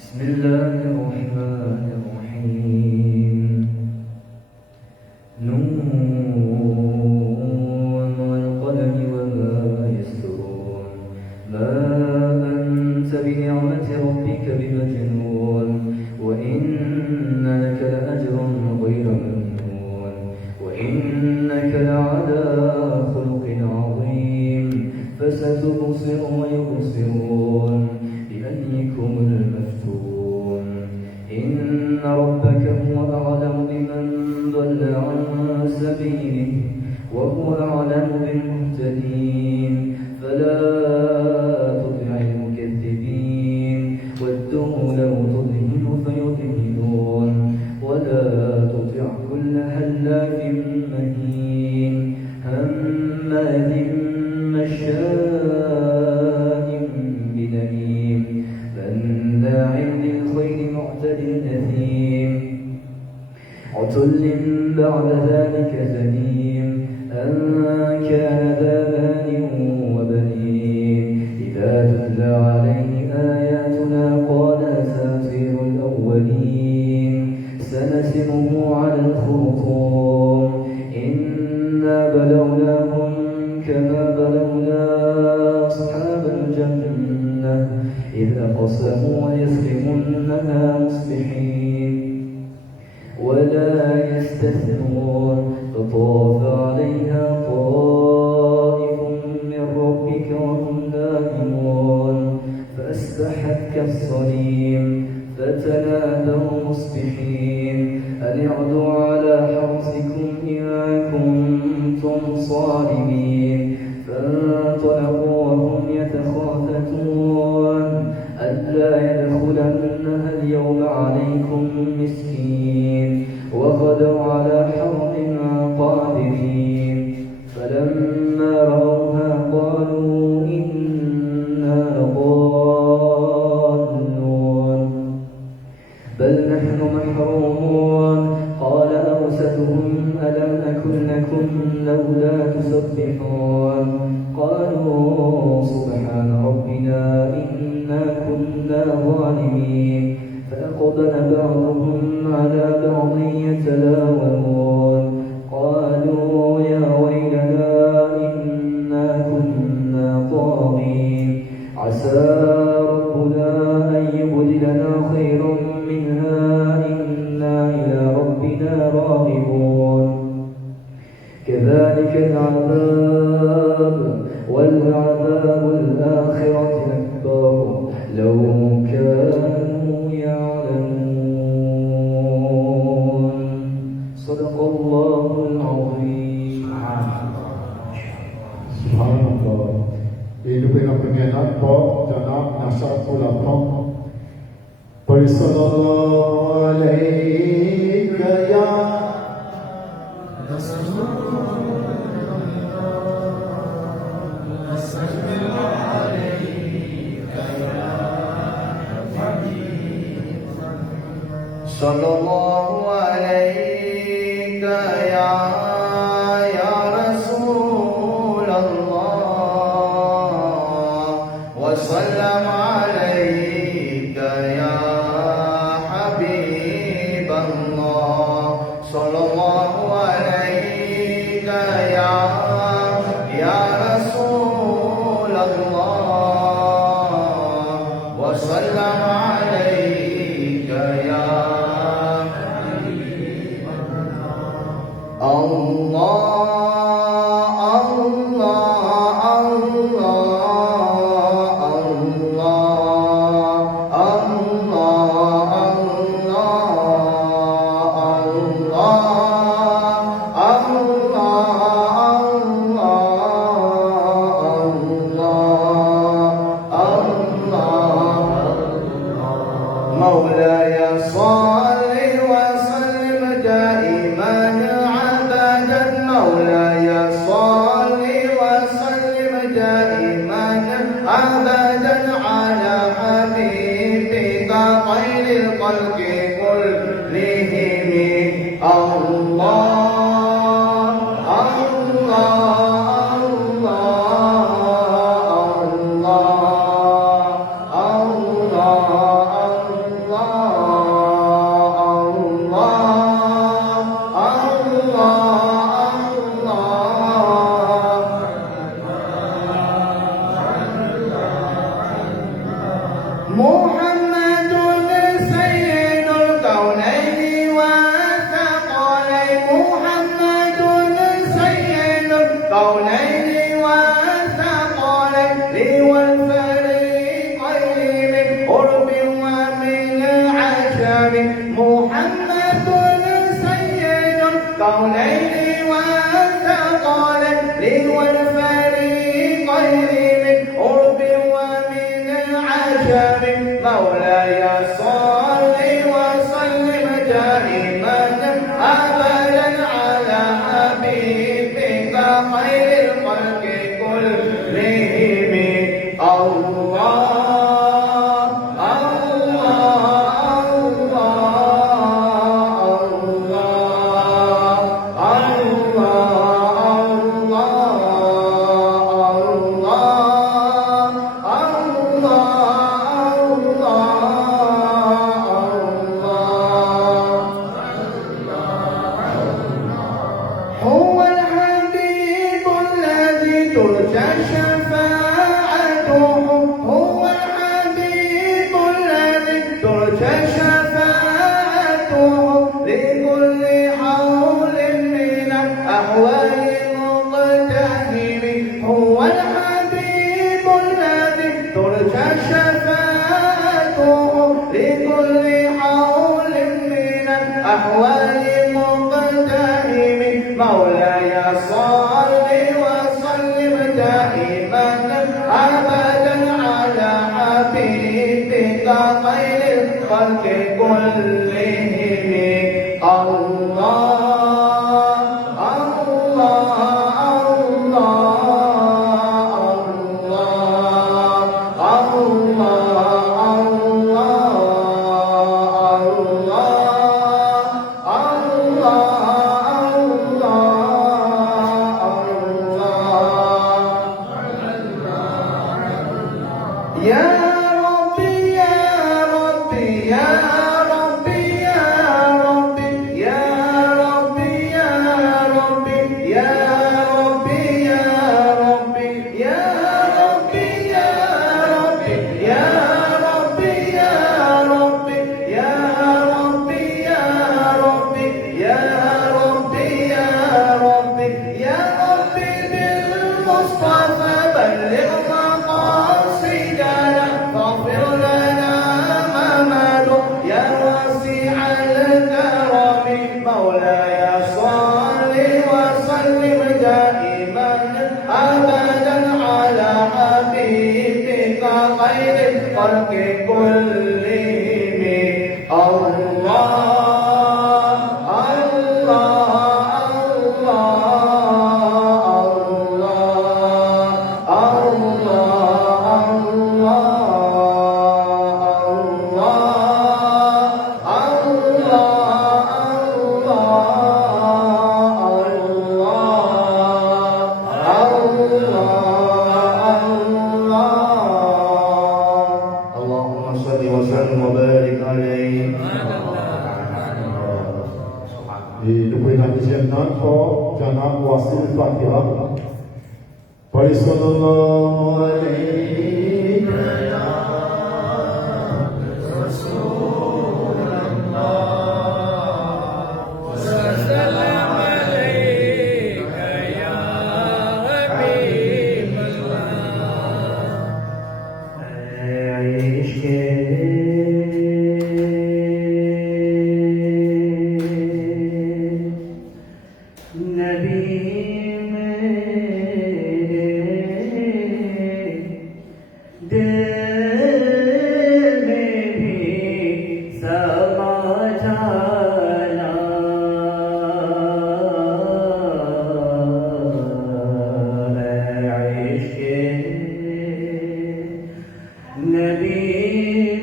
بسم الله الرحمن الرحيم نون والقلم وما يسطرون ما أنت بنعمة ربك بمجنون وإن لك لأجرا غير ممنون وإنك لعلى خلق عظيم فستبصر ويبصرون بأيكم المفتون إن ربك هو أعلم بمن ضل عن سبيله وهو أعلم بالمهتدين فلا تطع المكذبين ودوا لو تدهن فيدهنون ولا تطع كل هلاف مهين هماز مشاء بنميم مناع للخير معتد أثيم عتل بعد ذلك زنيم أن كان ذا مال وبنين إذا تتلى عليه آياتنا قال أساطير الأولين سنسمه على الخرطوم إنا بلوناهم كما بلونا أصحاب الجنة إذ أقسموا ليصرمنها مصبحين ولا يستثنون فطاف عليها طائف من ربك وهم نائمون فأصبحت كالصريم فتنادوا مصبحين أن اغدوا على حرثكم إن كنتم صارمين فانطلقوا وهم يتخافتون ألا يدخلنها اليوم عليكم مسكين وغدوا على حرد قادرين فلما رأوها قالوا إنا ضالون بل نحن محرومون قال أوسطهم ألم أكن لكم لولا تسبحون قالوا سبحان ربنا إنا كنا ظالمين فأقبل بعضهم على بعض يتلاومون قالوا يا ويلنا إنا كنا طاغين عسى ربنا أن يبدلنا خيرا منها إنا إلى ربنا راغبون كذلك العذاب والعذاب الآخرة أكبر لو كانوا يعلمون صدق الله العظيم. سبحان الله. Et nous prenons première note pour Janab Nasar pour la prendre. Pour sallallahu alayka ya sallallahu alayka ya Rasulullah wa sallam alayka ya Habiballah sallallahu alayka ya Rasulullah wa sallam alayka ya مولاي صل وسلم دائما ابدا مولاي صل وسلم دائما ابدا على حبيبك خير الخلق كلهم الله الله الله الله محمد سيد الكونين والثقلين محمد سيد الكونين والثقلين والفريقين من قرب ومن عجب محمد سيد الكونين والثقلين والفريقين من قرب ومن عجب مولاي صل وسلم دائما ابدا على حبيبك خير الخلق كلهم الله الله هو الحبيب الذي ترجى شفاعته هو الحبيب الذي ترجى شفاعته لكل حول من الأحوال مقتحم هو الحبيب الذي ترجى شفاعته لكل حول من الأحوال مقتحم مولاي صل وسلم دائما ابدا على حبيبك خير الخلق كلهم الله الله يا ربي يا ربي يا ربي يا ربي يا ربي يا ربي يا ربي يا ربي يا ربي يا ربي يا ربي يا ربي يا ربي يا ربي يا ربي يا ربي يا ربي بالمصطفى بلغ مقاصدنا فاغفر لنا ما مضى يا واسع الكرم مولاي صل وسلم دائما ابدا على حبيبك خير الخلق كلهم الله الله اللهم صل وسلم وبارك عليه. Et nous prenons la deuxième note pour Janab Wasil Fatiha. Paris sallallahu alayhi wa نبی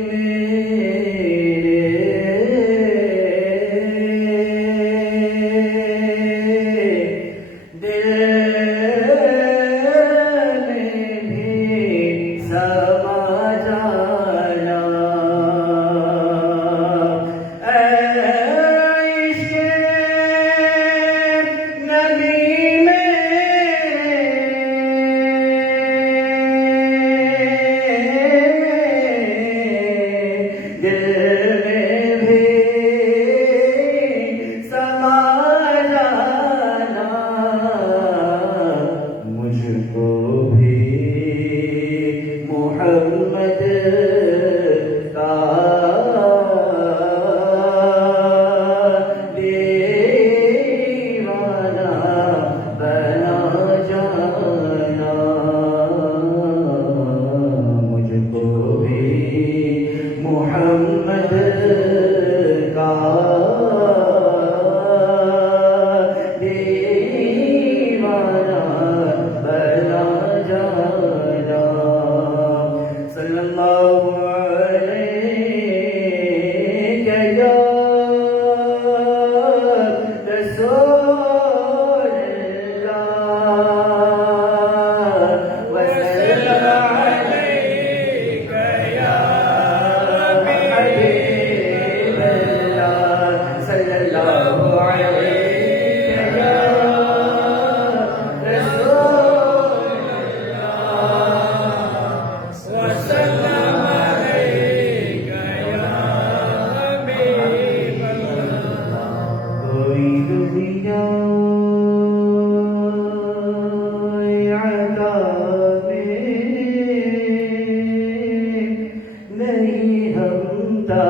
ہمتا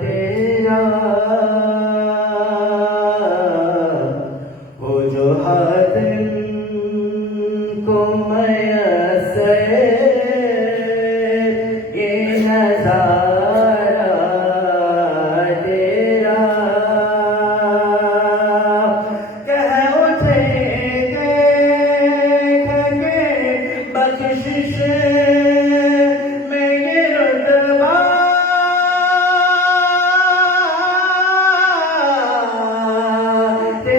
تیرا وہ جو حاتم کو میسر یہ نظارہ تیرا کہہ اٹھے دیکھ کے بخشش میں یہ رتبہ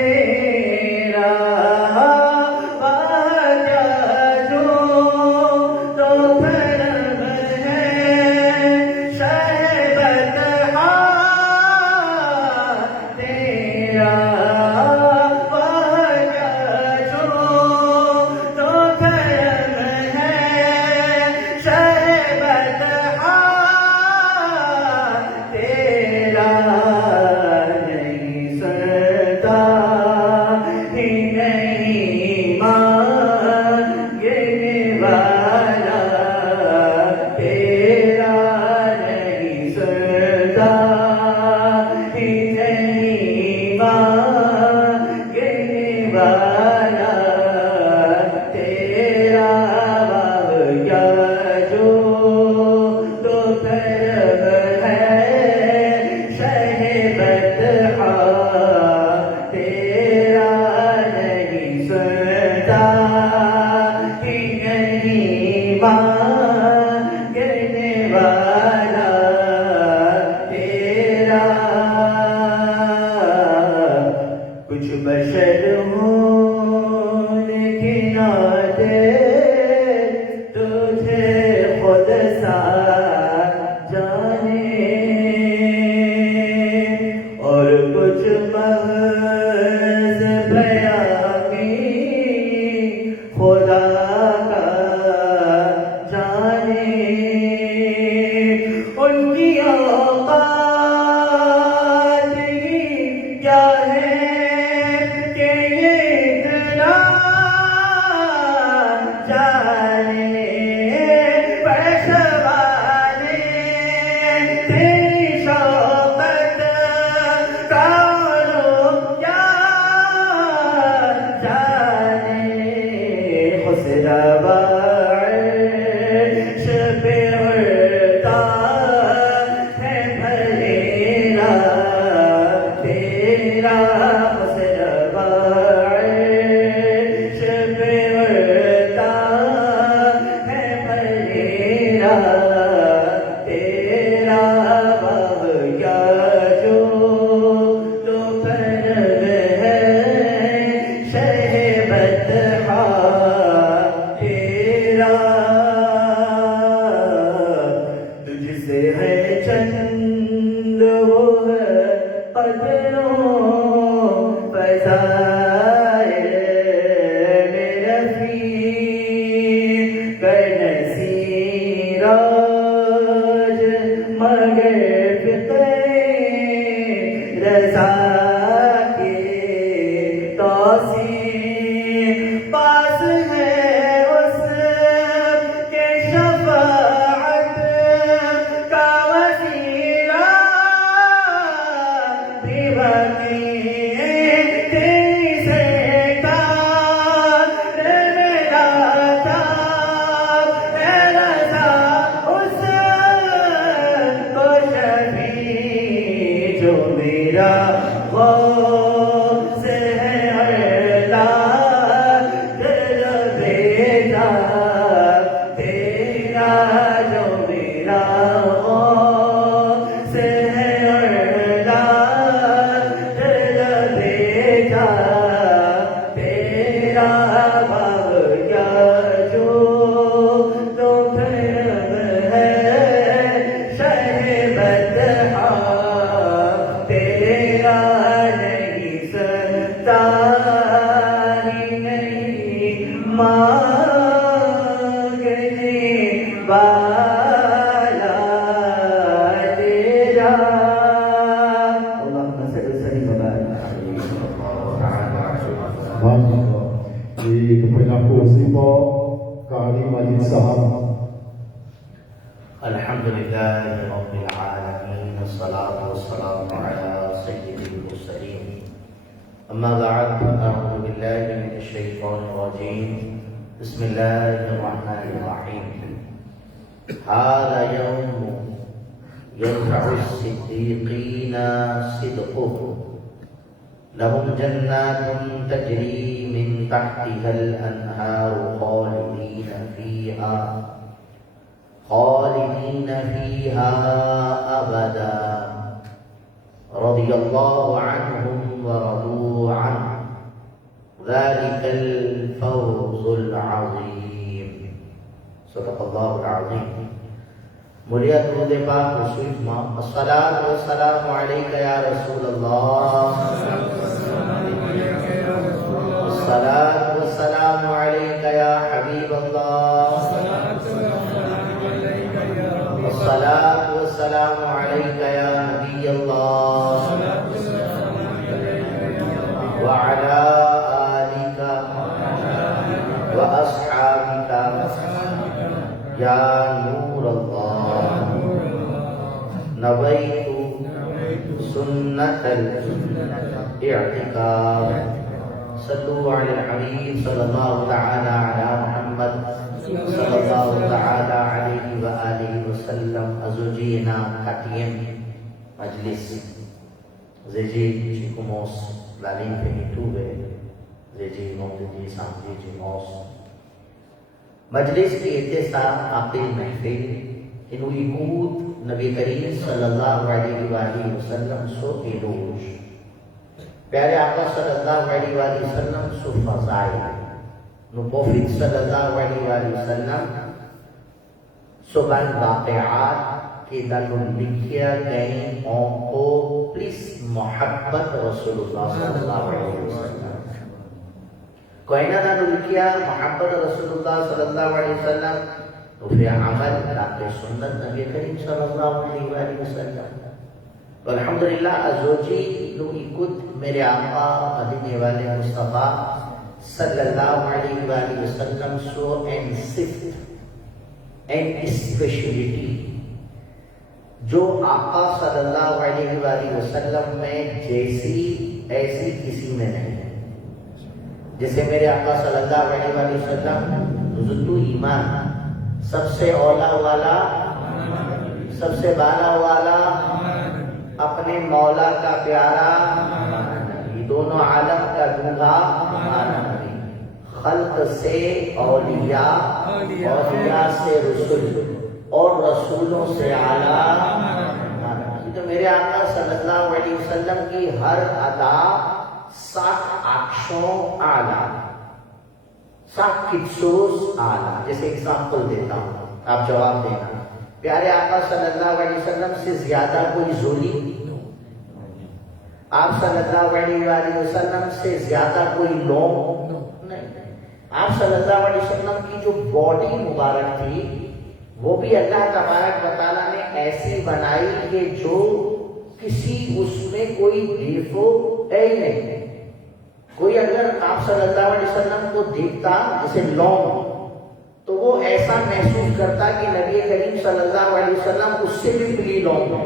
تیرا واجہ جو تو کرم ہے شہ بطحا تیرا واجہ جو تو کرم ہے شہ بطحا تیرا نہیں سنتا ہی نہیں مانگنے والا تیرا نہیں سنتا ہی نہیں مانگنے والا تیرا واقعہ جو تو کرم ہے شہ بطحا تیرا نہیں سنتا ہی نہیں مانگنے والا تیرا کچھ بشر ہوں لیکن آتے تجھے خود سا جانے اور کچھ محض بیانی خدا کا جانے ان کی اوقات ہی کیا ہے کہ یہ اتنا جانے پیشوانے تیری شوقت کا علوم کیا جانے خسروا عرش پہ اڑتا ہے بھلیرا تیرا خسروا عرش پہ اڑتا ہے بھلیرا تیرا واقعہ جو تو کرم ہے شہ بطحا تیرا تجھ سے ہے چند وہ قدروں فضائل رفیع نصیراج مگر فقہ رضا کے توسیع پاس ہے اس کے شفاعت کا وسیلہ بھی باقی تیری سے کار میرا تھا اے رضا اس کو شفیع جو میرا غوث ہے اللہ دل بیٹا تیرا جو میرا غوث ہے اللہ دل بیٹا تیرا واقعہ جو تو کرم ہے شہ بطحا تیرا لله رب العالمين والصلاة والسلام على سيد المرسلين أما بعد فأعوذ بالله من الشيطان الرجيم بسم الله الرحمن الرحيم هذا يوم ينفع الصديقين صدقهم لهم جنات تجري من تحتها الأنهار خالدين فيها أبدا رضي الله عنهم ورضوا عنه ذلك الفوز العظيم صدق الله العظيم. ملیہ درود پاک رسول ماں الصلاۃ والسلام علیک یا رسول اللہ الصلاۃ والسلام علیک یا حبیب اللہ الصلاۃ والسلام علیک یا نبی اللہ وعلی آلک واصحابک یا نور اللہ نویت سنت الاعتکاف صلو علی الحبیب صلی اللہ تعالی علی محمد صلی اللہ تعالی علیہ وآلہ وسلم. ازوجینا کاتیم مجلس زیجی چیکوموس لالین فینیتوبے زیجی مومدی سامجی چیموس مجلس کی اتساع عقل محفل انوی قود نبی کریم صلی اللہ علیہ وآلہ وسلم سو ایلوش پیارے آقا صلی اللہ علیہ وآلہ وسلم سو فضائل نو پوفیت صلی اللہ علیہ وآلہ وسلم سو بان واقعات کی دنو لکھیا گئیں کو پلیس محبت رسول اللہ صلی اللہ علیہ وسلم کوئنہ دانو لکھیا محبت رسول اللہ صلی اللہ علیہ وسلم فی عمل تاکہ سنت نبی کریم صلی اللہ علیہ وآلہ وسلم. والحمدللہ ازوجی نو اکت میرے آقا مدینے والے مصطفیٰ صلی اللہ علیہ وآلہ وسلم سو این صفت این اسپیشلٹی جو آقا صلی اللہ علیہ وآلہ وسلم میں جیسی ایسی کسی میں نہیں. جیسے میرے آقا صلی اللہ علیہ وآلہ وسلم نزدو ایمان سب سے اولا والا سب سے بالا والا اپنے مولا کا پیارا یہ دونوں عالم کا دونگا خلق سے اولیاء اولیاء سے رسول اور رسولوں سے اعلیٰ. تو میرے آقا صلی اللہ علیہ وسلم کی ہر ادا 7 اکشوں اعلیٰ 7 کتسوس اعلیٰ. جیسے ایگزامپل دیتا ہوں آپ جواب دینا. پیارے آقا صلی اللہ علیہ وسلم سے زیادہ کوئی ظلم آپ صلی اللہ علیہ وآلہ وسلم سے زیادہ کوئی لوم نہیں. آپ صلی اللہ علیہ وسلم کی جو باڈی مبارک تھی وہ بھی اللہ تبارک و تعالیٰ نے ایسی بنائی کہ جو کسی اس میں کوئی دیفو ہے ہی نہیں. کوئی اگر آپ صلی اللہ علیہ وسلم کو دیکھتا جیسے لوم تو وہ ایسا محسوس کرتا کہ نبی کریم صلی اللہ علیہ وسلم اس سے بھی پلی لوم ہے.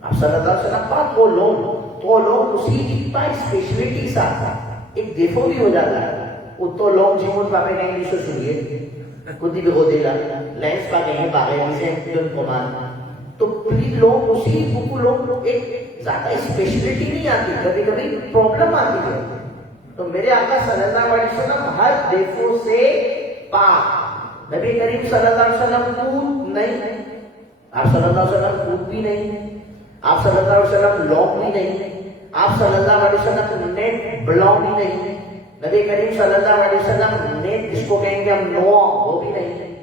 آپ صلی اللہ علیہ وسلم پاک وہ لوم تو لوم اسی اتنا اسپیشلٹی ساتھ ایک دیفو بھی ہو جاتا ہے. وہ تو لوم جیمون پاپے نے انگلیش سنیے کتی بھی ہو دیلا لینس پا کہیں باغے سے تو پلی لوم اسی بکو لوم ایک زیادہ اسپیشلٹی نہیں آتی. کبھی کبھی پرابلم آتی ہے. تو میرے آقا صلی اللہ علیہ وسلم ہر دیفو سے پاک. نبی کریم صلی اللہ علیہ وسلم کود نہیں آپ صلی اللہ علیہ وسلم کود بھی نہیں آپ صلی اللہ علیہ وسلم لوم بھی نہیں آپ صلی اللہ علیہ وسلم نیٹ بلاؤ بھی نہیں. نبی کریم صلی اللہ علیہ وسلم نیٹ جس کو کہیں گے ہم نوا وہ بھی نہیں.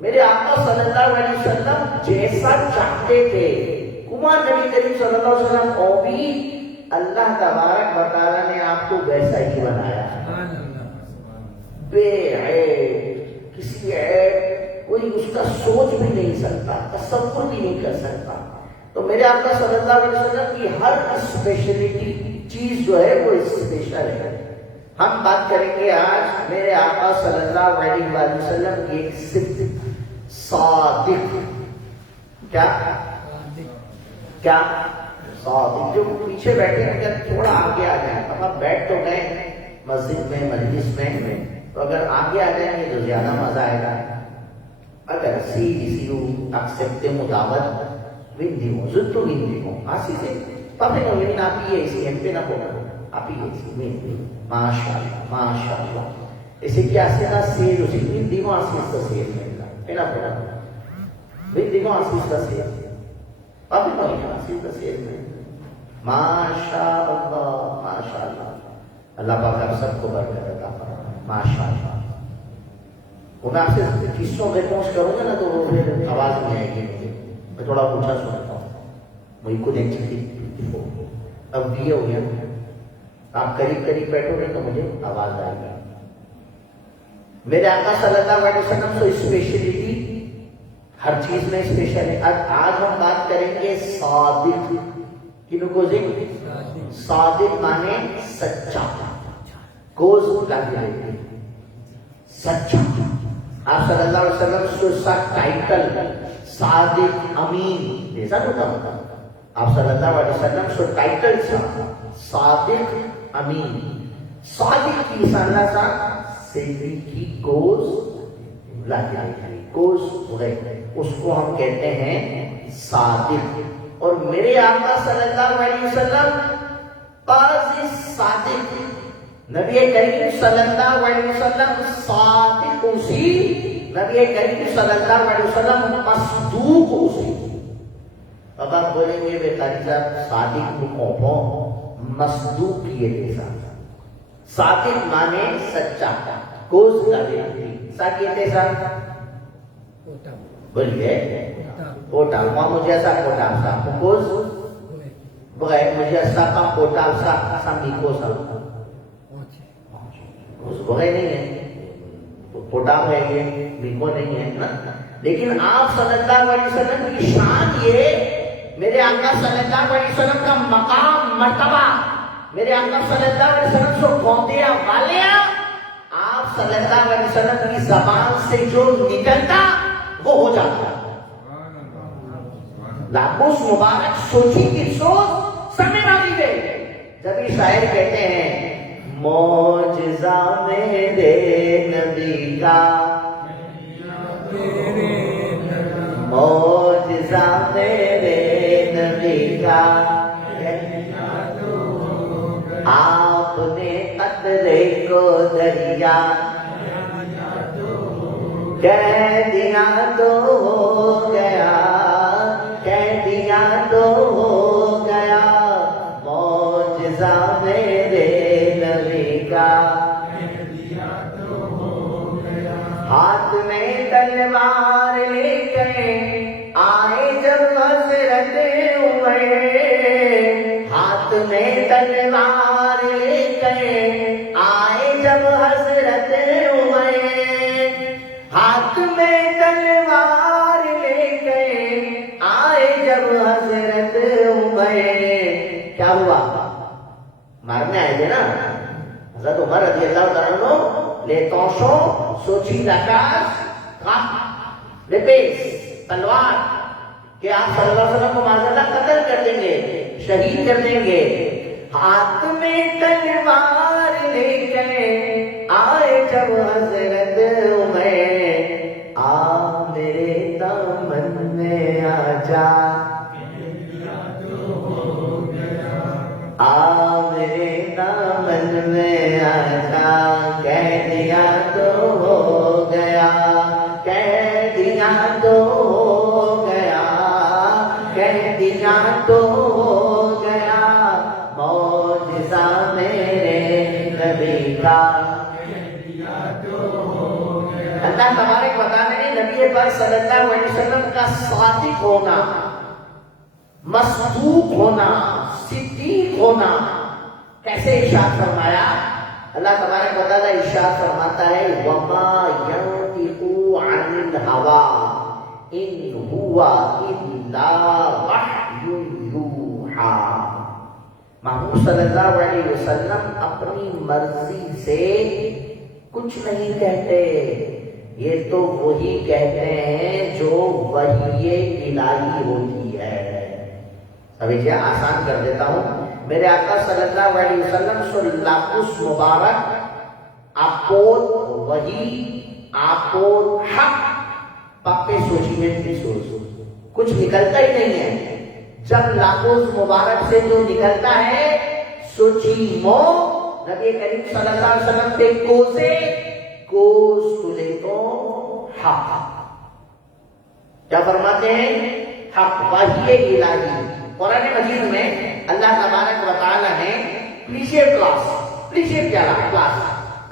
میرے آقا صلی اللہ علیہ وسلم جیسا چاہتے تھے کمار نبی کریم صلی اللہ علیہ وسلم اور بھی اللہ تبارک و تعالیٰ نے آپ کو ویسا ہی بنایا. بے عیب کسی عیب کوئی اس کا سوچ بھی نہیں سکتا تصور بھی نہیں کر سکتا. تو میرے آقا صلی اللہ علیہ وسلم کی ہر اسپیشلٹی چیز جو ہے وہ اسپیشل ہے. ہم بات کریں گے آج میرے آقا صلی اللہ علیہ وسلم کی ایک صفت صادق کیا کیا صادق. جو پیچھے بیٹھے ہیں اگر تھوڑا آگے آ جائیں، اب آپ بیٹھ تو گئے مسجد میں مجلس میں، تو اگر آگے آ جائیں گے تو زیادہ مزہ آئے گا. اگر acceptemo dapat vendimo, tutto vendimo. Sì, va bene, vieni a piedi, sempre una buona, a piedi, quindi, mashallah. E se chiasi da sera, si vendimo a stasera, è una buona. Vendimo a stasera. Va bene, a stasera. Mashallah. اللہ پاک آپ سب کو برکت عطا فرمائے. ماشاءاللہ. وہ میں آپ سے قصوں میں پہنچ کروں گا نا تو وہ پھر آواز نہیں آئے گی مجھے. میں تھوڑا اونچا سنتا ہوں. وہی کو دیکھتی تھی. اب یہ ہو گیا آپ قریب بیٹھو گے تو مجھے آواز آئے گی. میرے آقا صلی اللہ علیہ وسلم تو اسپیشلٹی ہر چیز میں اسپیشل ہے. آج ہم بات کریں گے صادق کی. صادق مانے سچا. گوز سچا. آپ صلی اللہ علیہ وسلم کو اس کا ٹائٹل صادق امین ایسا ہوتا. آپ صلی اللہ علیہ وسلم کو ٹائٹل صادق امین. صادق کی سالہ سا سیدی کی گوز اس کو ہم کہتے ہیں صادق. اور میرے آقا صلی اللہ علیہ وسلم قاضی صادق. نبی کریم صلی اللہ علیہ وسلم صادق اسی، نبی کریم صلی اللہ علیہ وسلم مصدوق اسی. اب آپ بولیں گے بے قاری صاحب صادق کو مصدوق کیے تھے. صادق مانے سچا. کوز کا سا کہتے سا بولیے کوٹا ماں مجھے ایسا کوٹا سا کوز بغیر مجھے ایسا کا کوٹا سا میکو سا بغیر نہیں ہے. کوٹا ہے یہ میکو نہیں ہے نا. لیکن آپ صلی اللہ علیہ وسلم کی شان یہ، میرے آقا صلی اللہ علیہ وسلم کا مقام مرتبہ، میرے آقا صلی اللہ علیہ وسلم سے گوندیا والیا، آپ صلی اللہ علیہ وسلم کی زبان سے جو نکلتا وہ ہو جاتا. لاکھوس مبارک سوچی کی سوچ سمجھ والی ہے. جبھی شاعر کہتے ہیں معجزہ میرے نبی کا، معجزہ میرے نبی کا، آپ نے قطرے کو دریا کہہ دیا تو ہو گیا، کہہ دیا تو ہو گیا. معجزہ میرے نبی کا، ہاتھ میں تلوار لے کے آئے جب حضرت عمر، ہاتھ میں تلوار لے کے آئے جب حضرت عمر، ہاتھ میں تلوار لے کے آئے جب حضرت عمر. کیا ہوا؟ مارنے آئے تھے نا حضرت عمر رضی اللہ تعالیٰ عنہ. لے توشو سوچی رکاس لپیس تلوار کہ آپ صلی اللہ علیہ وسلم کو معذاللہ قتل کر دیں گے، شہید کر دیں گے. ہاتھ میں تلوار لے کے آئے جب حضرت عمر، آ میرے دامن میں آ جا، آ میرے دامن میں آ جا. کہہ دیا تو ہو گیا، کہہ دیا تو ہو گیا، کہہ دیا تو ہو گیا. معجزہ میرے نبی کا. اللہ تبارک و تعالیٰ نے نبی پاک صلی اللہ علیہ وسلم کا صادق ہونا، مصدوق ہونا، صدیق ہونا کیسے ارشاد فرمایا؟ اللہ تبارک و تعالیٰ ارشاد فرماتا ہے وَمَا يَنطِقُ عَنِ الْهَوَىٰ إِنْ هُوَ إِلَّا وَحْيٌ يُوحَىٰ. محمود صلی اللہ علیہ وسلم اپنی مرضی سے کچھ نہیں کہتے، یہ تو وہی کہتے ہیں جو وحی الہی ہوتی ہے۔ ابھی کیا آسان کر دیتا ہوں، میرے آقا صلی اللہ علیہ وسلم سلاقس مبارک آپود وحی آپود حق پاپے سوچی میں بھی سوچ کچھ نکلتا ہی نہیں ہے۔ جب لاقوس مبارک سے جو نکلتا ہے سوچی مو نبی کریم صلی اللہ علیہ وسلم پہ کوسے کوس تلے تو حق، کیا فرماتے ہیں؟ حق وحی الہی۔ قرآن مجید میں اللہ تبارک و تعالی نے پلیشر کلاس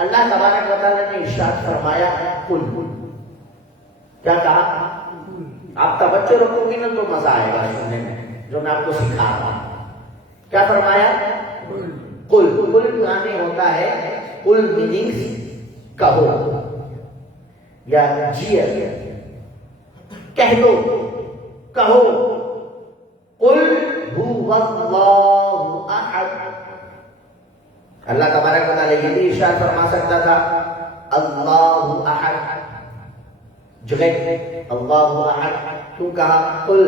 اللہ تبارک و تعالی نے ارشاد فرمایا قل، کیا کہا؟ آپ توجہ رکھو گی نا تو مزہ آئے گا سننے میں جو میں آپ کو سکھا رہا ہوں۔ کیا فرمایا؟ قل۔ قل معنی ہوتا ہے قل میننگز کہو یا جیئر، کہہ دو، کہو قل هو اللہ احد۔ اللہ تبارک و تعالی یہ بھی ارشاد فرما سکتا تھا اللہ احد، جگہ اللہ احد کیوں کہا؟ قل،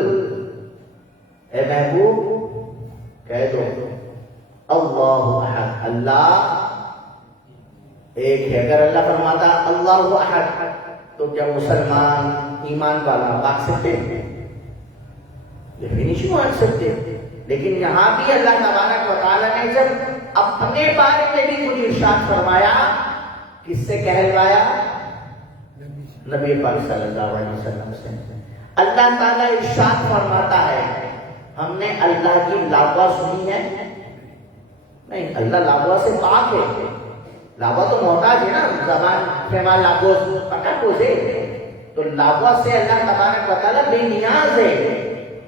اے محبوب کہہ دو اللہ احد، اللہ ایک ہے۔ اگر اللہ فرماتا اللہ احد تو کیا مسلمان ایمان والا مانگ سکتے ہیں؟ ڈیفینیشن مانگ سکتے ہیں، لیکن یہاں بھی اللہ تبارک و تعالی نے جب اپنے بارے میں بھی کچھ ارشاد فرمایا، کس سے کہلوایا؟ نبی پاک صلی اللہ علیہ وسلم سے۔ اللہ تعالیٰ ارشاد فرماتا ہے، ہم نے اللہ کی لاوا سنی ہے؟ نہیں، اللہ لاوا سے پاک ہے۔ لاوا تو محتاج ہے نا، زبان فیما لاگوس پکا کو سے، تو لاوا سے اللہ تبارک و تعالیٰ بے نیاز ہے۔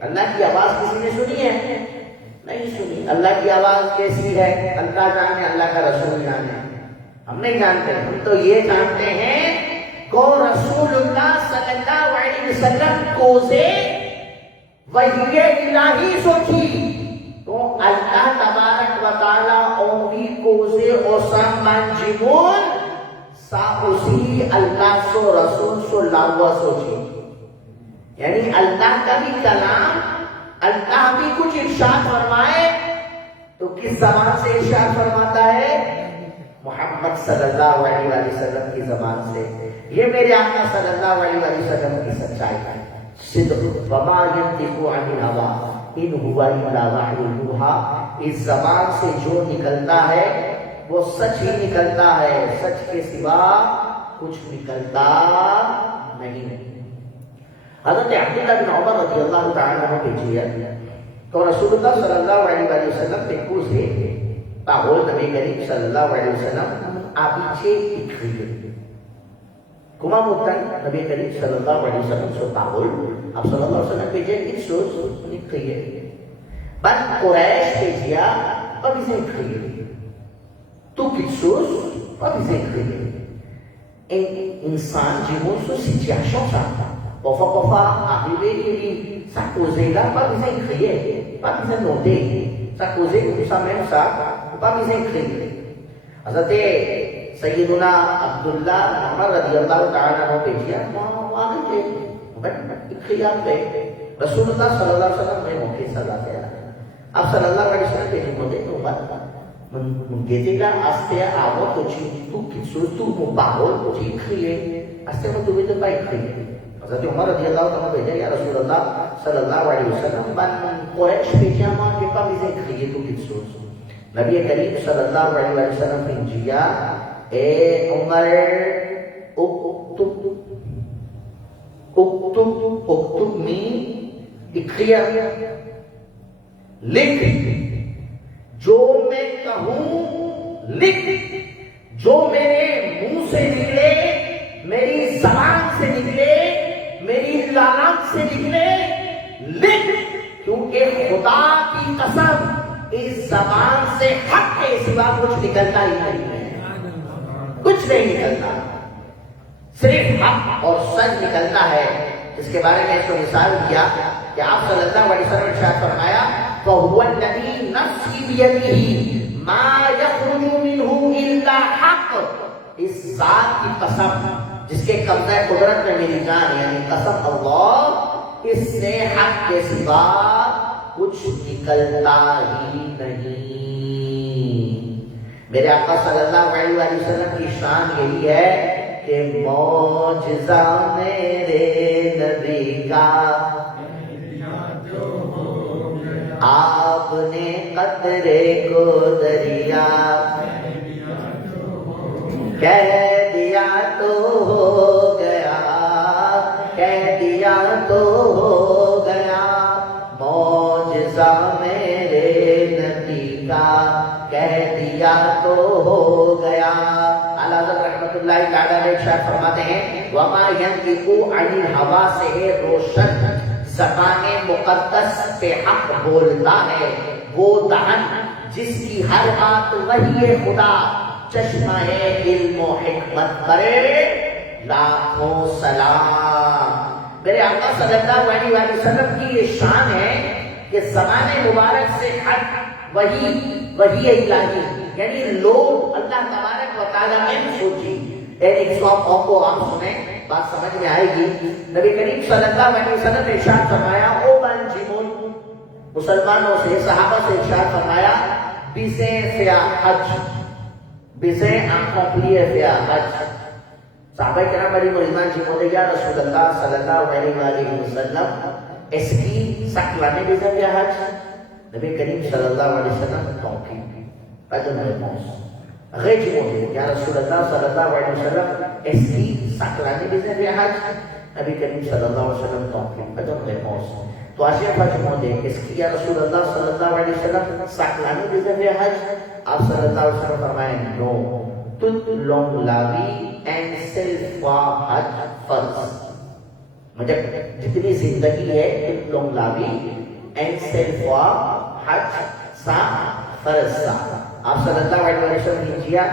اللہ کی آواز کسی نے سنی ہے؟ نہیں سنی۔ اللہ کی آواز کیسی ہے؟ اللہ جانے، اللہ کا رسول جانے، ہم نہیں جانتے۔ ہم تو یہ جانتے ہیں کو رسول اللہ صلی اللہ علیہ وسلم کو سے وحی الہی سوچی تو اللہ تبارک و تعالی اوی کو سے اوسام منجمون سا اسی اللہ سو رسول سو لاوا سوچی، یعنی اللہ کا بھی کلام، اللہ بھی کچھ ارشاد فرمائے تو کس زبان سے ارشاد فرماتا ہے؟ محمد صلی اللہ علیہ وسلم کی زبان سے۔ یہ میرے آقا صلی اللہ علیہ وسلم کی سچائی ہے۔ صدق وما ينطق عن الهوى ان هو الا وحی یوحی، اس زبان سے جو نکلتا ہے وہ سچ ہی نکلتا ہے، سچ کے سوا کچھ نکلتا نہیں۔ حضرت عبداللہ بن عمر رضی اللہ تعالیٰ عنہ بھیجیا تو رسول اللہ صلی اللہ علیہ وسلم کے کو سے پاول نبی کریم صلی اللہ علیہ وسلم آبیچے اکھری کما مطلع نبی کریم صلی اللہ علیہ وسلم سو پاول اب صلی اللہ علیہ وسلم بھیجے اکسوس اکھری بن قریش بھیجیا اب اسے اکھری تو کسوس اب اسے اکھری انسان جیمون سو سچیاشوں ساتا پوفا پوفا آبی بے کلی ساکوزے گا اب اسے اکھری اب اسے نوٹے ساکوزے کسا میں ساکا اب اسے اکھری حضرت سیدنا عبداللہ عمر رضی اللہ تعالیٰ عنہ بھیجیا واقعی تھے اکھریات پہ رسول اللہ صلی اللہ علیہ وسلم نے موقع صلی اللہ علیہ وسلم اب صلی اللہ علیہ وسلم بھیجے مودے تو بات گیتے گا آستے آگو تو تو کسوس تو مباہول تو اکھریے آستے میں تو بھی تو پا اکھریے حضرت عمر رضی اللہ تعالیٰ بھیجا یا رسول اللہ صلی اللہ علیہ وسلم بن قریش بھیجیا ماں کے پا بھی اکھریے تو کسوس نبی کریم صلی اللہ علیہ وسلم نے جیا اے عمر اکتب می اکھریا لکھ جو میں کہوں لکھ جو میرے منہ سے نکلے میری زبان سے نکلے میری لعنت سے نکلے لکھ کیونکہ خدا کی قسم اس زبان سے حق کے سوا کچھ نکلتا ہی نہیں ہے، کچھ نہیں نکلتا، صرف حق اور سچ نکلتا ہے۔ اس کے بارے میں اس کو مثال دیا کہ آپ صلی اللہ علیہ وسلم نے ارشاد فرمایا فَهُوَ الَّذِي نَفْسِي بِيَدِهِ مَا يَخْرُجُ مِنْهُ إِلَّا حَقٌّ، اس ذات کی قسم جس کے قبضہ قدرت میں میری جان، یعنی قسم اللہ، اس سے حق کے سوا کچھ نکلتا ہی نہیں۔ میرے آقا صلی اللہ علیہ وآلہ وسلم کی شان یہی ہے کہ معجزہ میرے نبی کا آپ نے قطرے کو دریا کہہ دیا تو ہو گیا، کہہ دیا تو ہو گیا، معجزہ میرے نبی کا کہہ دیا تو ہو گیا۔ اعلیٰ حضرت رحمۃ اللہ تعالیٰ علیہ ارشاد فرماتے ہیں وَمَا يَنطِقُ عَنِ الْهَوَىٰ سے روشن زبان مقدس پہ حق بولتا ہے وہ دہن جس کی ہر بات وحی خدا، چشمہ علم و حکمت کرے لاکھوں سلام۔ میرے آقا صلی اللہ علیہ وآلہ وسلم کی یہ شان ہے کہ زبان مبارک سے حق وحی الہی، یعنی لوگ اللہ تبارک و تعالیٰ میں سوچی۔ ایک اور کو آپ سنیں، بات سمجھ میں آئے گی۔ نبی کریم صلی اللہ علیہ وسلم نے ارشاد فرمایا او بنجمون، مسلمانوں سے، صحابہ سے ارشاد فرمایا بزے فیا حج، بزے اکمپلیے فیا حج۔ صحابہ کرام بڑی مریضان جی بولے یا رسول اللہ صلی اللہ علیہ وآلہ وسلم اس کی سکلانے بزے فیا حج؟ نبی کریم صلی اللہ علیہ وسلم توقی بدن الموس غیج بولے یا رسول اللہ صلی اللہ علیہ وسلم اس کی سکلانے بزے فیا حج؟ نبی کریم صلی اللہ علیہ وسلم توقی بدن الموس۔ تو آشیاء فاجموں دے اس کی یا رسول اللہ صلی اللہ علیہ وسلم سکلانے بزے فیا حج؟ آپ صلی اللہ علیہ وسلم فرمائیں نو، تُت لونگ لاوی اینڈ سیلف وا حج فرض، مطلب جتنی زندگی ہے تُت لونگ لاوی اینڈ سیلف وا حج سا فرض سا۔ آپ صلی اللہ علیہ وسلم کی جیا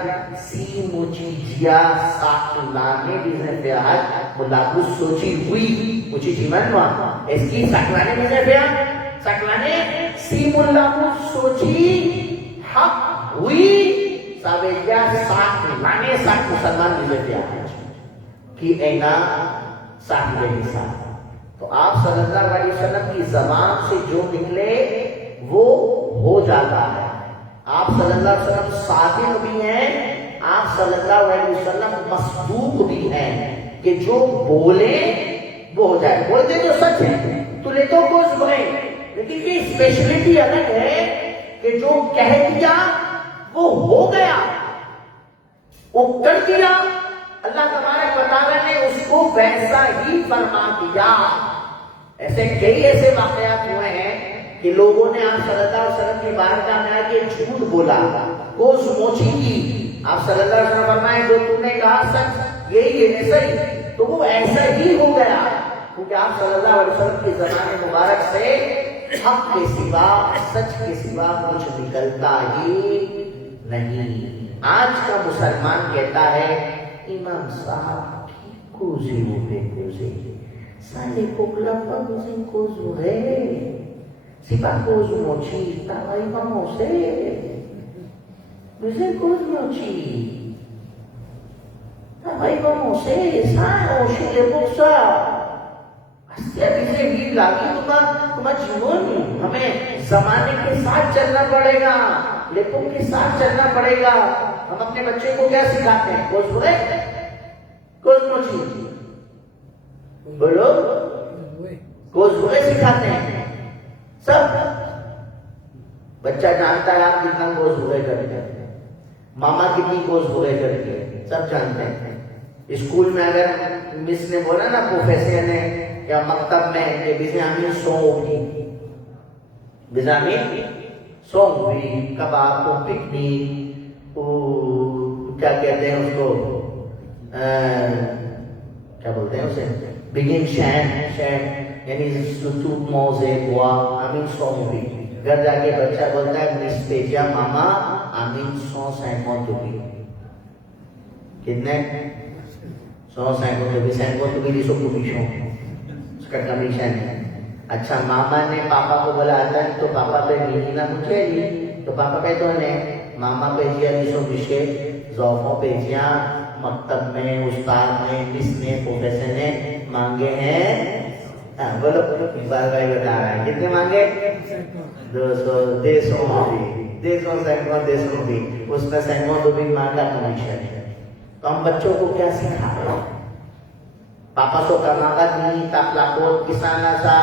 سی مچی جیا ساکلانے بزے فیا حج ملاقو سوچی ہوئی مچی جیمن ہوا اس کی ساکلانے بزے فیا ساکلانے سی ملاقو سوچی حق ہوئی ساویجیا ساکلانے ساک مسلمان بزے فیا حج کی اینا ساکلے نسا۔ تو آپ صلی اللہ علیہ وسلم کی زبان سے جو نکلے وہ ہو جاتا ہے۔ آپ صلی اللہ علیہ وسلم صادق بھی ہیں، آپ صلی اللہ علیہ وسلم مصدوق بھی ہیں کہ جو بولے وہ ہو جائے۔ بولتے تو سچ ہے تو لے تو کچھ بولے، لیکن یہ اسپیشلٹی الگ ہے کہ جو کہہ دیا وہ ہو گیا، وہ کر دیا، اللہ تبارک و تعالیٰ نے اس کو ویسا ہی فرما دیا۔ ایسے کئی ایسے واقعات ہوئے ہیں کہ لوگوں نے آپ صلی اللہ علیہ وسلم کی بارگاہ میں آ کے جھوٹ بولا، کوس موچی کی۔ آپ صلی اللہ علیہ وسلم فرمائے جو تم نے کہا سچ یہی ہے، ایسا ہی، تو وہ ایسا ہی ہو گیا، کیونکہ آپ صلی اللہ علیہ وسلم کی زبان مبارک سے حق کے سوا، سچ کے سوا کچھ نکلتا ہی نہیں۔ آج کا مسلمان کہتا ہے امام صاحب کی کوزی ہو بے کوزی سالے کوکلا پاگوزی کوزو ہے سپا کوزو موچی تاوائی مامو سے بزے کوزو موچی تاوائی مامو سے سائے اوشی لے بکسا اسے بزے ہی لاگی تمہا جنون، ہمیں زمانے کے ساتھ چلنا پڑے گا، لیپوں کے ساتھ چلنا پڑے گا۔ ہم اپنے بچے کو کیا سکھاتے ہیں؟ کوزو ہے کوزو موچی بولو کوزو ہے سکھاتے ہیں سب۔ بچہ جانتا ہے آپ کتنا گوشت ہوئے کرتے ہیں، ماما کتنی گوشت ہوئے کرتے ہیں، سب جانتے ہیں۔ اسکول میں اگر مس نے بولا نا پروفیسر نے یا مکتب میں کہ بزامین سو ہوگی، بزامین سو ہوگی، کباب کو پکنک کیا کہتے ہیں اس کو، کیا بولتے ہیں اسے، بگنگ شین یعنی ستوت موزے ہوا آمین سو ہوگی۔ گھر جا کے بچہ بولتا ہے مس پیجا ماما آمین 100 سینکڑوں تو بھی کتنے 100 سینکڑوں تو بھی سو کمیشن اس کا کمیشن ہے۔ اچھا ماما نے پاپا کو بولا آتا ہے تو پاپا پہ مہینہ مجھے لی تو پاپا پہ تو نے ماما پہ جیا جسو مشے زوفوں پہ جیا مکتب میں استاد نے کس نے پروفیسر نے مانگے ہیں؟ بولو اقبال بھائی بتا رہا ہے کتنے مانگے؟ 200 سینکڑوں دیسوں بھی، اس میں سینکڑوں تو بھی مانگا کمیشن ہے۔ تو ہم بچوں کو کیا سکھا رہے ہیں؟ پاپا سو کرناگت نہیں تاپ لاکھوں کسانا سا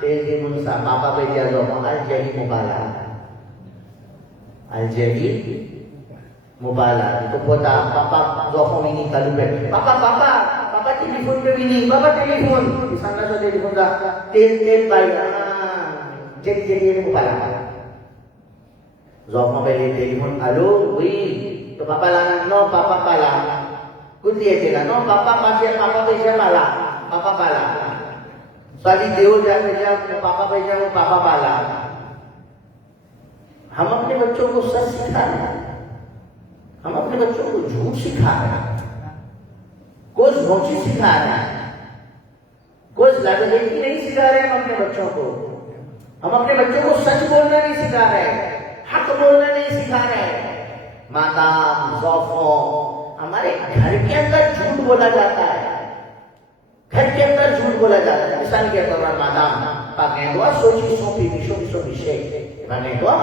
تیزی منسا پاپا پہ دیا دو الجری مبالا الجری مبالا تو پوتا پاپا زوفوں میں نہیں کلو پہ پاپا ٹیلی فون پہ بھی نہیں، پاپا ٹیلی فون کسانا سا ٹیلی فون کا تیل بائی جری مبالا زوفوں پہ ٹیلی فون الو وہی تو پاپا لانا نو پاپا پالا کچھ دیے تھے نو پاپا پیسے پاپا پالا سالی دیو جاتے جاؤ پاپا پہ جاؤ پاپا پالا۔ ہم اپنے بچوں کو سچ سکھا رہے ہیں، ہم اپنے بچوں کو جھوٹ سکھا رہے ہیں، کوئی جھوٹی سکھا رہے ہیں، کوئی لائبلٹی نہیں سکھا رہے ہیں ہم اپنے بچوں کو۔ ہم اپنے بچوں کو سچ بولنا نہیں سکھا رہے، حق بولنا نہیں سکھا رہے۔ مادام زوفوں ہمارے گھر کے اندر جھوٹ بولا جاتا ہے، گھر کے اندر جھوٹ بولا جاتا ہے۔ مثال کے طور پر مادام پاگیندوا سوچی سوپی بیشو بیشے پاگیندوا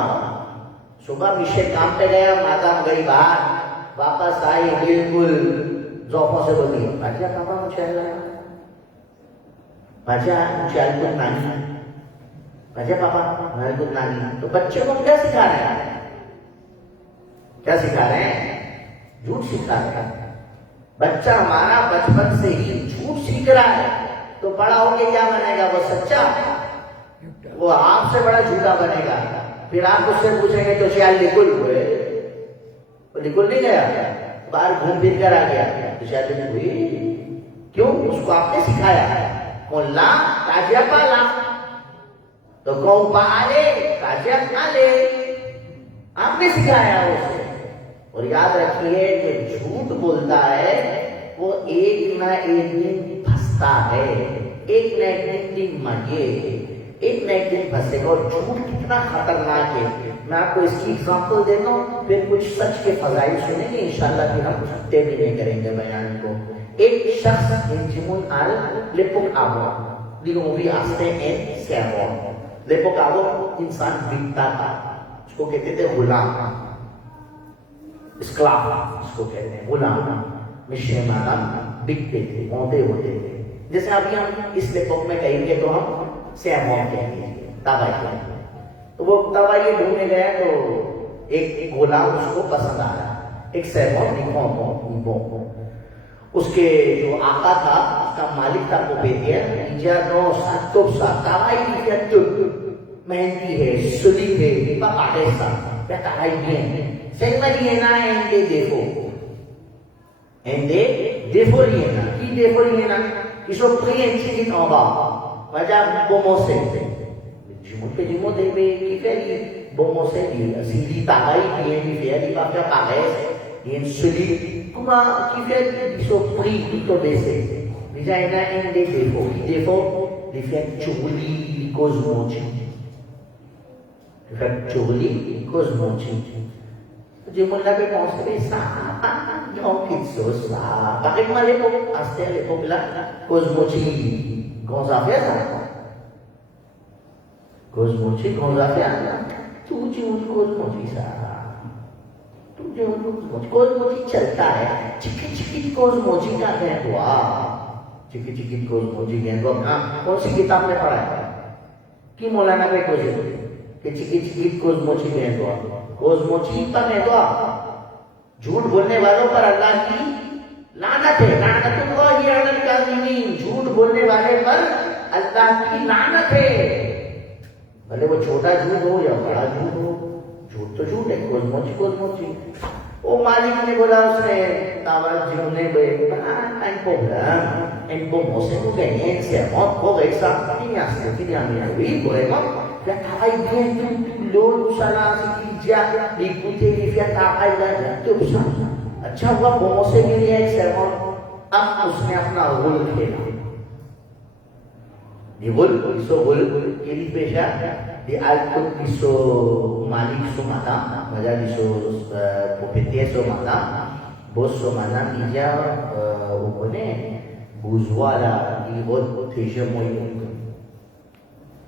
صبح بیشے کام پہ گیا، مادام گئی باہر، واپس آئی بالکل زوفوں سے بولی باجا پاپا مجھے آیا باجا مجھے آئی نانی باجا پاپا ہمارے کو نانی۔ تو بچے کو کیا سکھا رہے ہیں؟ کیا سکھا رہے ہیں؟ جھوٹ سکھا رہا ہے۔ بچہ ہمارا بچپن سے ہی جھوٹ سیکھ رہا ہے تو بڑا ہو کے کیا بنے گا؟ وہ سچا، وہ آپ سے بڑا جھوٹا بنے گا۔ پھر آپ اس سے پوچھیں گے تو شاید نکل ہوئے، وہ نکل نہیں گیا، باہر گھوم پھر کر آ گیا تو شاید ہوئی کیوں؟ اس کو آپ نے سکھایا کون لا کاجیا پالا تو کون پالے کاجیا کھا لے، آپ نے سکھایا اسے۔ اور یاد رکھیے کہ جھوٹ بولتا ہے وہ ایک نہ ایک دن پھنستا ہے، ایک نہ ایک دن مریے، ایک نہ ایک دن پھنسے گا۔ اور جھوٹ کتنا خطرناک ہے، میں آپ کو اس کی اگزامپل دیتا ہوں، پھر کچھ سچ کے فضائل سنیں گے انشاءاللہ، پھر ہم چھٹے بھی نہیں کریں گے بیان کو۔ ایک شخص انجمن آل لیپک آبو دیگو مووی آستے ہیں سیابو، لیپک آبو انسان بکتا تھا، اس کو کہتے تھے غلام، اسکلاف اس کو کہتے ہیں، غلام مشن مانا بکتے تھے، موتے ہوتے تھے۔ جیسے ابھی ہم اس لیپک میں کہیں گے تو ہم سیابو کہیں گے، تابائی کہیں گے۔ تو وہ تابائی ڈھونڈنے گیا تو ایک غلام اس کو پسند آیا، ایک سیابو نکو اس کے جو آقا تھا، اس کا مالک تھا کو بیٹیا نجا نو ساتو سا تاوائی نجا تب مہنگی ہے، سلی ہے، نیپا پاڑے سا یا تاوائی ہے سیگما لینا اینڈے دیفو اینڈے دیفو لینا کی دیفو لینا اسو پرینچی کی نوبا وجہ بومو سے جمو پہ جمو دے بے کی فیلی بومو سے دی سیلی تاوائی دیئے دی فیلی باپیا پاڑے ین سلی kuma kifet iso pri ito dese dijaina ende defo difet chuguli cosmoci difet chuguli cosmoci je mulla pe pahunche sa yo kitso sa bakit mali po aste le po bila cosmoci gonzafia tu ji cosmoci sa کوزموچی چلتا ہے، چکی چکی کوزموچی کا گیندوا، چکی چکی کوزموچی گیندوا۔ کون سی کتاب میں پڑھا ہے کہ مولانا پہ کوزموچی کہ چکی چکی کوزموچی گیندوا، کوزموچی کا گیندوا۔ جھوٹ بولنے والوں پر اللہ کی لعنت ہے، لعنت اللہ علی الکاذبین، جھوٹ بولنے والے پر اللہ کی لعنت ہے، بھلے وہ چھوٹا جھوٹ ہو یا بڑا جھوٹ ہو، جھوٹ تو جھوٹ ہے، کوزموچی۔ وہ مالک نے بولا اس نے تاوال جنہوں نے ان کو ان کو موسے کو گئے سے موت ہو گئی سا نہیں آستے کی آمی آئی بولے گا یا تاوائی دین تو لوگ سالا سی جا لیکوتے بھی فیا تاوائی دین تو سا اچھا ہوا موسے کے لیے ایک سیمون اب اس نے اپنا غل کھیلا دی غل اسو غل کیلی پیشا di alto iso malik so mata maja iso popete so mata bosso manam iya ukone buzwala ibot teje moyo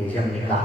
teje nikah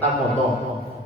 pak moto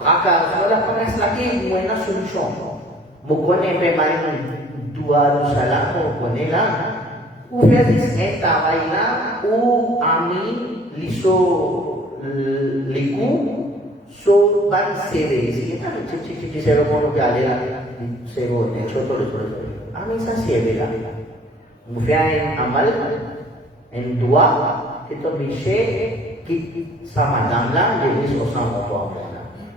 Raka, wala pa mas lagi buena solution. Mukone pe main dua salah ko kone la. Uveris eta vaina u ami liso liku so ban sebe. Kita cici sero mono ke ale la sero ne choto lo. Ami sa sebe la. Mufiain amal en dua itu bisa sama damla jadi sosam apa.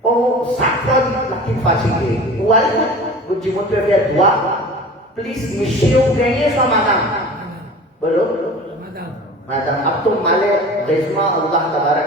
Oh, sakit makin fasih. Walaupun kucing itu ada dua, please misiu kayaknya sama madam. Belum? Madam. Ab to male resma Allah Tabarak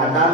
madam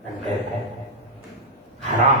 dan haram.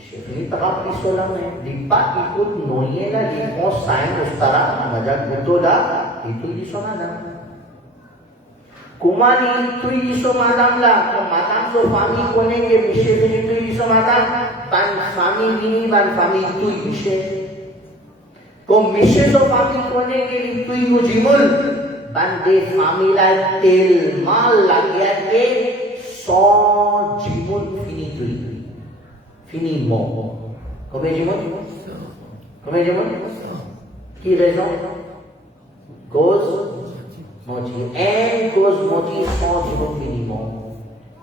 Ini terap di solamnya lipat ikut noye lah di pos sain ustara majak betul dah itu di somalam kumani itu di somalam lah kematam so fami kone ke bishe itu di somalam tan fami ini ban fami itu bishe ko bishe so fami kone ke itu jimul ban de fami la tel mal lagya ke so jimul finiment. Combien de mots? Qui raison? Cause, motif. Un cause, motif, sans du finiment.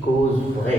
cause vrai.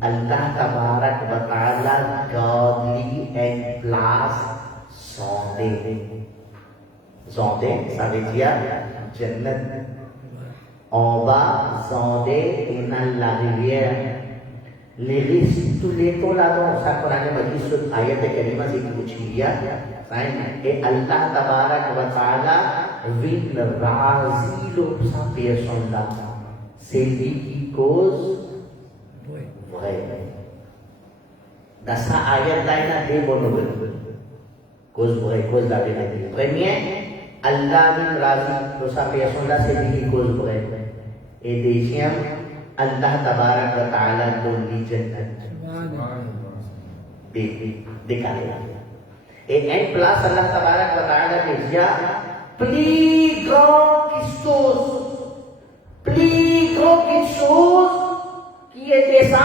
Allah Tabarak wa Ta'ala godly and plus Zondé, ça veut dire Jannat. En bas, Zondé, et dans la rivière. Les risques, tous les tons là-dedans, ça qu'on a dit sur Ayat et Kalima, c'est qui vous et Allah Tabarak wa Ta'ala vin razi lo sa personne là. C'est lui qui cause Dasa ayat lain ada bonobel. Cause lagi nanti. Premier, Allah bin Razi dosa personda sedikit cause boleh. Deuxième, Allah Tabarak wa Ta'ala donne jannat. Décalé. Et un place Allah Tabarak wa Ta'ala déjà plus grand quelque chose qui était ça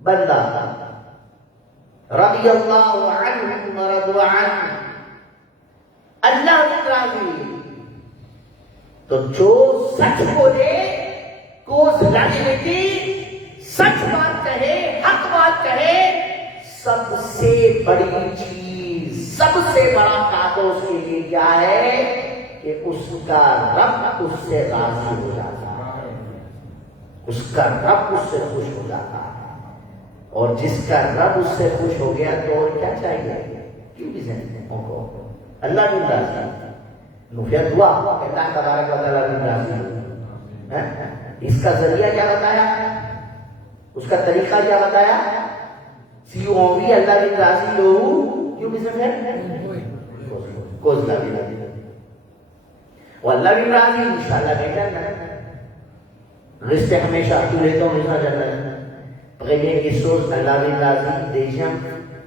بندہ رضی اللہ عنہ ورضوا عنہ، اللہ بن راضی، تو جو سچ بولے، cause reality, سچ بات کہے، حق بات کہے، سب سے بڑی چیز، سب سے بڑا کاغذ اس کے لیے کیا ہے کہ اس کا رب اس سے راضی ہو جاتا ہے، اس کا رب اس سے خوش ہو جاتا ہے، اور جس کا رب اس سے خوش ہو گیا تو اور کیا چاہیے؟ کیوں بھی زندگیوں کو اللہ بھی راضی، نفیت ہوا اللہ تبارک و تعالیٰ بھی راضی۔ اس کا ذریعہ کیا بتایا، اس کا طریقہ کیا بتایا؟ سیو ہوگی اللہ بھی راضی لو کیوں بھی کوز اللہ بھی راضی، وہ اللہ بھی راضی انشاءاللہ بہتر ہے، رشتے ہمیشہ تو لیتا ہوں ہمیشہ جاتا ہے، پہلے کی سوچ اللہ بھی راضی دیشم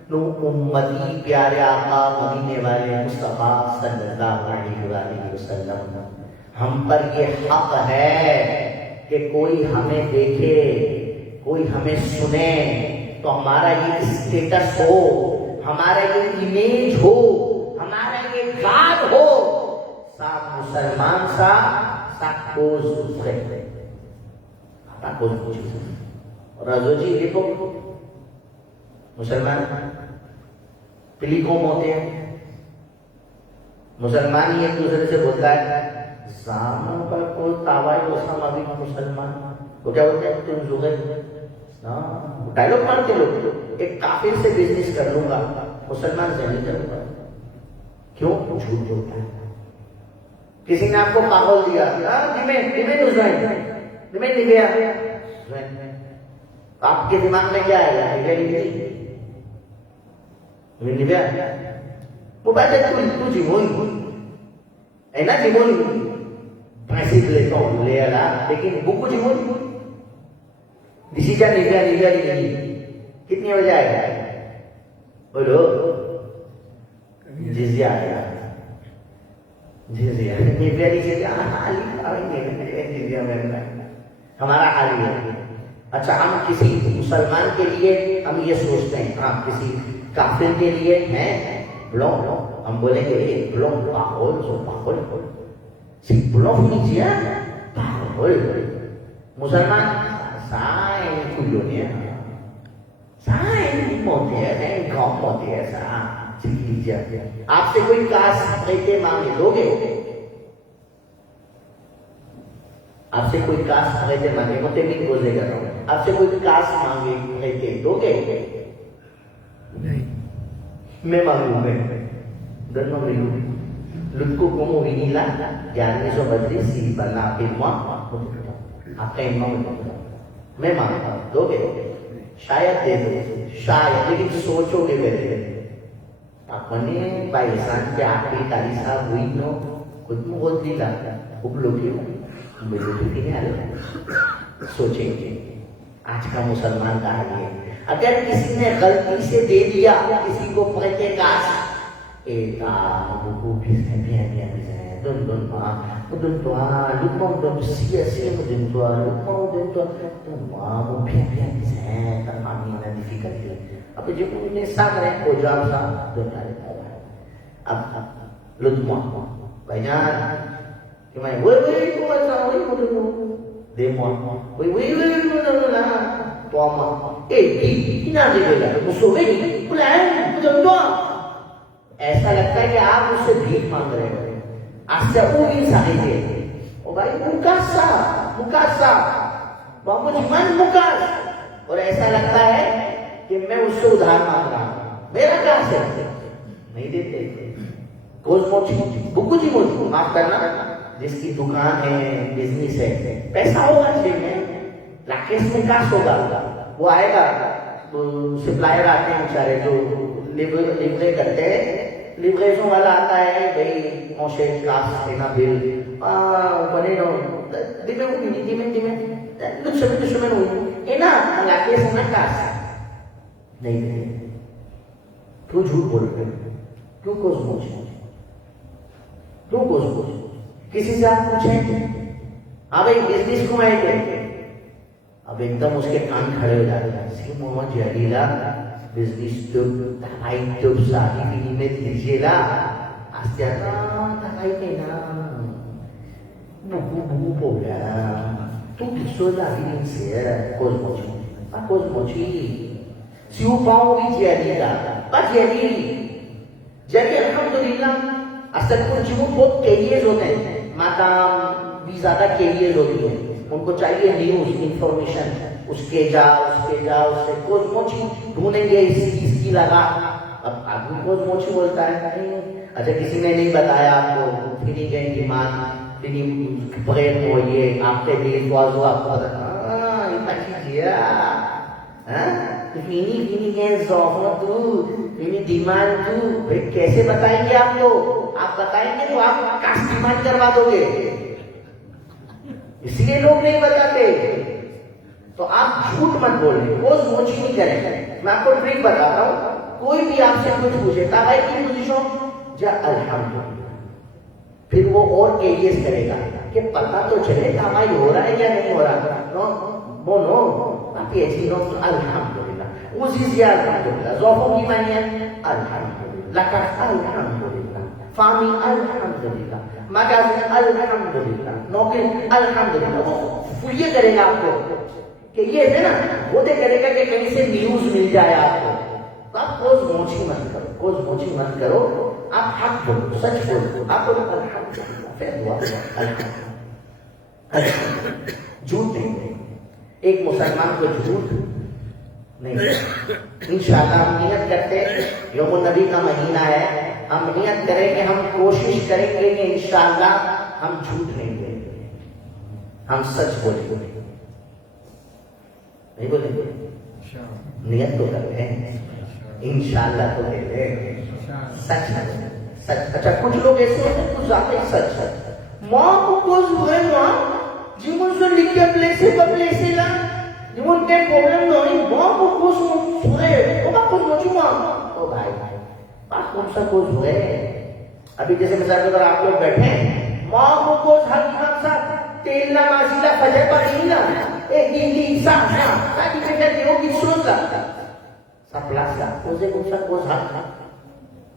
نو امتی پیارے آقا مدینے والے مصطفیٰ صلی اللہ علیہ وآلہ وسلم، ہم پر یہ حق ہے کہ کوئی ہمیں دیکھے، کوئی ہمیں سنے تو ہمارا یہ اسٹیٹس ہو، ہمارا یہ امیج ہو، ہمارا یہ گارڈ ہو، ساتھ مسلمان سا ساتھ کوز دوسرے کوز پوچھے رضو جی دیکھو مسلمان پلی قوم ہوتے ہیں، مسلمان ہی ایک دوسرے سے بولتا ہے زامن پر کوئی تاوائی وسلم ابھی مسلمان وہ کیا بولتے ہیں تم زغیر ڈائلوگ مارتے لوگ، ایک کافر سے بزنس کر لوں گا مسلمان سے نہیں کروں گا، کیوں؟ جھوٹ بولتا ہے۔ کسی نے آپ کو پاگل دیا آپ کے دماغ میں کیا آئے گا؟ وہ بات ہے تو جیمونی ہے نا، جیمونی پیسے لیتا ہوں لے آ، لیکن بک جیمونی کسی کا نبیا کتنی بجے آئے گا؟ بولو جزیہ آئے گا، جزیہ نبیا جزیہ ہمارا حال ہی ہے۔ اچھا ہم کسی مسلمان کے لیے ہم یہ سوچتے ہیں، ہاں کسی کافر کے لیے ہیں بلوم، ہم بولیں گے بلوم پاگل سو پاگل سی بلوم نیچے پاگل، مسلمان سائن کلونیا سائن موتے ہیں گاؤں موتے ہیں سا لیجیے۔ آپ سے کوئی کاس پیتے مانگے دو گے؟ آپ سے کوئی کاس پیتے مانگے موتے بھی بولے گا، آپ سے کوئی کاس مانگے پیتے دو گے؟ نہیں، میں مانگوں میں دنوں میں لٹکو کمو وینیلا جاننے سو بدری سی بنا آپ آپ کا امام میں مانگتا ہوں دو گے؟ شاید دے دو، شاید، لیکن سوچو گے پہلے اپنے پاکستان کے آخری تاریخ صاحب ہوئی نو خود میں بہت دل آتا خوب لوگی مجھے بھی نہیں آ رہا۔ سوچیں گے آج کا مسلمان کا حال ہے، اگر کسی نے غلطی سے دے دیا کسی کو پکڑتے کاش ایسا لگتا ہے کہ آپ اس سے بھیک مانگ رہے ہو، آج سے وہ بھی ساری تھے او بھائی مکاسا بابو جی من مکاس، اور ایسا لگتا ہے کہ میں اس سے ادھار مانگ رہا ہوں، میرا کاس ہے نہیں دیتے۔ بکو جی موجود معاف کرنا، جس کی دکان ہے بزنس ہے پیسہ ہوگا جیب میں، راکیش میں کاس ہوگا، وہ آئے گا، سپلائر آتے ہیں بیچارے جو لیبرے کرتے ہیں، لیبریشن والا آتا ہے بھائی موشے کلاس دینا بل بنے نو دیمے ہوئی دیمے دشمن ہوئی ہے نا، راکیش میں کاس نہیں دے، کیوں جھوٹ بول رہے، کیوں کوز موچے، کیوں کوز موچے؟ کسی سے آپ پوچھیں ہاں بھائی بزنس کو آئے تھے، اب ایک دم اس کے کان کھڑے ہو جاتے ہیں. سی محمد جلیلا بزنس ٹوب تھائی ٹوب ساری فیلی میں دیجیے لا آستے آتا تھائی کہنا بو بو گیا تو کسو لagi سے کوز موچی سیو پاؤں بھی جلیلا با جلی الحمدللہ اصل کو جمہور بہت کیریئرز ہوتے ہیں مقام بھی زیادہ کیریئرز ہوتی ہیں ان کو چاہیے نیوز انفارمیشن اس کے جا اس سے کوز موچی ڈھونڈیں گے اس کی لگا اب آدمی کوز موچی بولتا ہے اچھا کسی نے نہیں بتایا آپ کو پھر گئے ایمان پھر بغیر ہوئیے آپ کے بھی واضح آپ کو اتنا کیجیے فینی ہے ضعفت فینی دیمان تو کیسے بتائیں گے آپ کو آپ بتائیں گے تو آپ کاش دیمان کروا دو گے اس لیے لوگ نہیں بتاتے تو آپ جھوٹ مت بولیں کوز موچی نہیں کریں میں آپ کو ٹرک بتاتا ہوں کوئی بھی آپ سے کچھ پوچھے تابائی کی پوزیشن جا الحمدللہ پھر وہ اور کیریس کرے گا کہ پتہ تو چلے تابائی ہو رہا ہے یا نہیں ہو رہا نو آپ ایسی نو الحمدللہ وزیزیا الحمدللہ ضعفوں کی معنی ہے الحمدللہ لکا الحمدللہ فامی الحمدللہ مگازی الحمدللہ نوکری الحمدللہ وہ یہ کرے گا آپ کو کہ یہ ہے نا وہ دے کرے گا کہ کہیں سے نیوز مل جائے آپ کو تو آپ کوز موچی مت کرو آپ حق بولو سچ بولو آپ کو الحمدللہ پھر دعا الحمدللہ جھوٹ نہیں ایک مسلمان کو جھوٹ نہیں انشاءاللہ ہم نیت کرتے یوم النبی کا مہینہ ہے ہم نیت کریں کہ ہم کوشش کریں گے کہ انشاءاللہ ہم جھوٹ نہیں بولیں گے ہم سچ بولیں گے نہیں بولیں گے نیت تو کر رہے ہیں انشاءاللہ تو لے لیں سچ ہے سچ اچھا کچھ لوگ ایسے ہوتے ہیں کچھ زیادہ ہی سچ ہے ماں کو کوز ہوئے ماں جیمون سے لکھ کے پلیسے لا جیمون کے پروبلم نہیں ماں کو کوز ہوئے وہ بات کوز موچو ماں او بھائی بات کون سا کوز ہوئے ابھی جیسے مثال کے اگر آپ لوگ بیٹھے ہیں ماں کو کوز حق امام صاحب تیل لا ماسیلا فجر پر نہیں لا ایک دن سا تاکہ بیٹھا دیو کی سن لا سا پلاس لا کوزے کون سا کوز حق تھا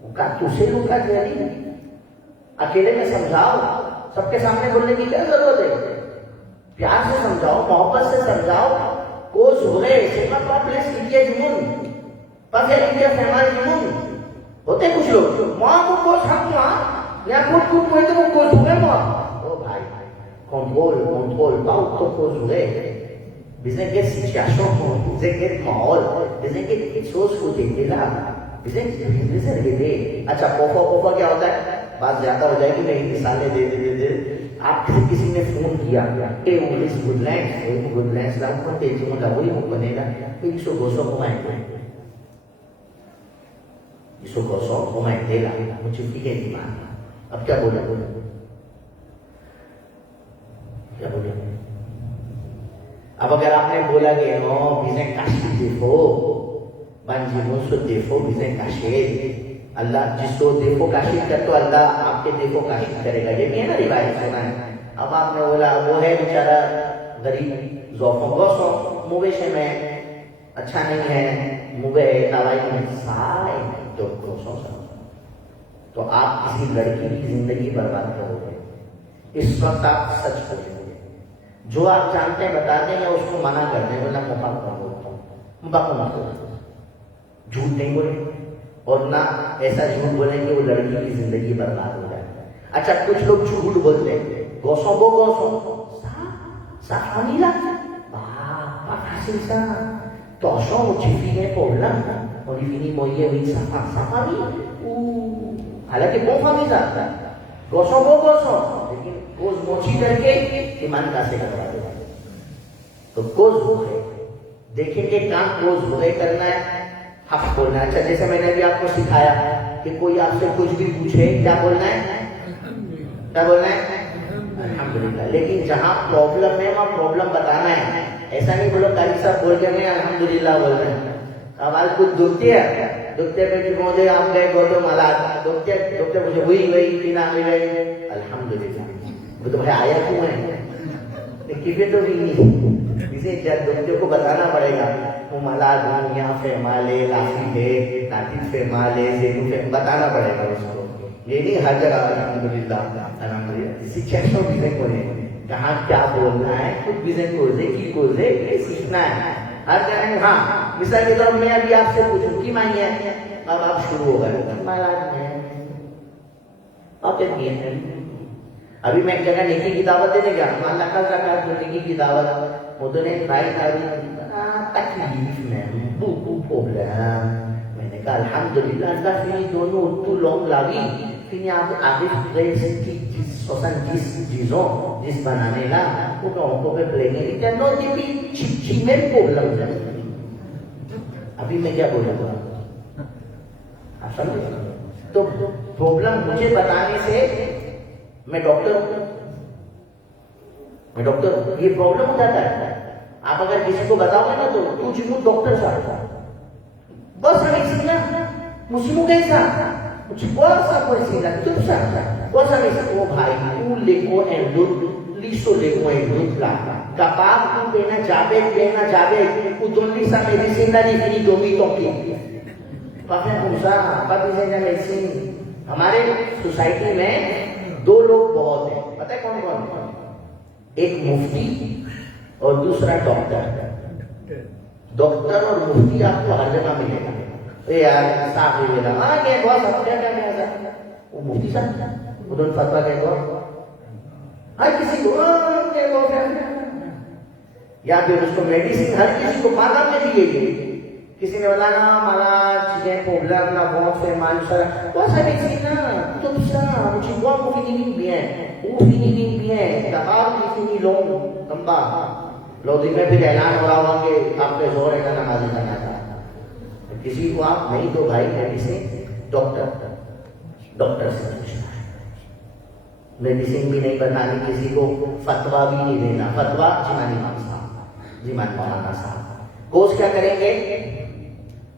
وہ کہا تُسے لوگ کا جیلی اکیلے میں سمجھاؤ سب کے سامنے بولنے کی کیا ضرورت ہے پیار سے سمجھاؤ محبت سے سمجھاؤ کوز ہوئے سیما کمپلیکس لیجیے جمون پس لیجیے فیمال جمون ہوتے کچھ لوگ ماں کو کوز حق ماں یا کچھ ہوئے تو وہ کوز ہوئے ماں او بھائی کنٹرول باؤ تو کوز ہوئے بزن کے سچیاشن بزن کے ماحول بزن کے سوچ کو دیکھے لا بزن دے اچھا پوفا کیا ہوتا ہے بات زیادہ ہو جائے گی میں مثالیں دے آپ کسی نے فون کیا کہ اس گڈ لینڈ لاؤں کو تیزی میں وہی ہم بنے گا پھر اس کو گوشوں کو مائیں گے اس کو گوشوں کو مائیں دے گا مجھے ٹھیک ہے ایمان اب کیا بولے کیا بولے اب اگر آپ نے بولا کہ نو بزن کاشی دیکھو بانجی منسو دیکھو بزن کاشی اللہ جس کو دیکھو کاشی کر تو اللہ آپ کے دیکھو کاشی کرے گا یہ بھی ہے نا روایت سنا ہے اب آپ نے بولا وہ ہے بیچارہ غریب ذوفوں گوشوں مویشے میں اچھا نہیں ہے موے دوائی میں سارے تو گوشوں تو آپ کسی لڑکی کی زندگی برباد کرو گے اس وقت آپ سچ بولیں گے جو آپ جانتے ہیں بتا دیں یا اس کو منع کر دیں ورنہ جھوٹ نہیں بولیں اور نہ ایسا جھوٹ بولیں کہ وہ لڑکی کی زندگی برباد ہو جائے اچھا کچھ لوگ جھوٹ بولتے ہیں گوشوں کو گوشوں سافانیلا حاصل سا توشوں چیفی ہے پوبلم اور فینی مویے ہوئی سافانی حالانکہ وہ فامی جاتا ہے گوشوں کو گوشوں لیکن کوز موچی کر کے ایمان کا سے کروا دے تو کوز ہوئے دیکھیں کہ کام کوز ہوئے کرنا ہے حق بولنا ہے اچھا جیسے میں نے بھی آپ کو سکھایا کہ کوئی آپ سے کچھ بھی پوچھے کیا بولنا ہے کیا بولنا ہے الحمدللہ لیکن جہاں پرابلم ہے وہاں پرابلم بتانا ہے ایسا نہیں بولو قاری صاحب بول کے میں الحمدللہ بول رہے ہیں ہمارے کچھ دکھتے پہ کہ مجھے آپ گئے گوتو مالا دکھتے مجھے ہوئی تین آنے گئے الحمدللہ وہ تو بھائی آیا کیوں ہے کیونکہ تو بھی نہیں اسے جو کو بتانا پڑے گا وہ ملا دنیا فیمالے لاسی ہے ناطق فیمالے زینو فیم بتانا پڑے گا اس کو. یہ نہیں ہر جگہ الحمدللہ الحمدللہ شکشا بیزے کو نہیں کہاں کیا بولنا ہے خود بیزے کوزے کی کوزے یہ سیکھنا ہے ہر جگہ. ہاں مثال کے طور میں ابھی آپ سے پوچھوں کی مانی ہے اب آپ شروع ہو گئے آپ کیا ابھی میں ایک جگہ نیکی کی دعوت دینے گیا اللہ کا زکات جو نیکی کی دعوت وہ تو نے ٹرائی کری تکلیف میں بہت پرابلم میں نے کہا الحمدللہ اللہ فی دونوں تو لونگ لاوی پھر آپ آگے جس چیزوں جس بنانے لا وہ کہوں کو پہ پلیں گے کیا نو جی بھی چھی میں پرابلم ہے. ابھی میں کیا بولوں گا آپ سمجھے تو پرابلم مجھے بتانے سے میں ڈاکٹر ہوں یہ پرابلم ہو جاتا ہے. آپ اگر کسی کو بتاؤ گے نا تو جنو ڈاکٹر صاحب بس ہمیں سیکھنا مسلموں کیسا بہت سا کوئی سیکھنا چپ سا بہت سا نہیں وہ بھائی تو لکھو اینڈوٹ لیسو لکھو اینڈوٹ لا کباب تو دینا جابے وہ دونوں سا میڈیسین داری فری دومی توکی پاپے پوچھا پاپی سے میڈیسین. ہمارے سوسائٹی میں دو لوگ بہت ہیں پتہ ہے کون کون ایک مفتی اور دوسرا ڈاکٹر. ڈاکٹر اور مفتی آپ کو ہر جگہ ملے گا. یار صاحب ملا ہاں کیا بہت وہ مفتی صاحب وہ دونوں فتوا کہہ دو ہر کسی کو یا پھر اس کو میڈیسین ہر کسی کو مانا میں دیے گئے. کسی نے بولا نا مالا چیزیں پرابلم نہ بہت سے مانسر بہت ساری چیزیں نا تو مجھے بہت مفید بھی ہیں وہ فینی بھی ہیں دباؤ کی فینی لوگ کمبا لوگ دن میں پھر اعلان ہو رہا ہوا کہ آپ کے زور ہے نمازی کرنا تھا. کسی کو آپ نہیں تو بھائی میڈیسین ڈاکٹر سے پوچھنا ہے. میڈیسین بھی نہیں بتانی کسی کو فتوا بھی نہیں دینا. فتوا جیمانی امام صاحب جیمان مولانا صاحب کوچ کیا کریں گے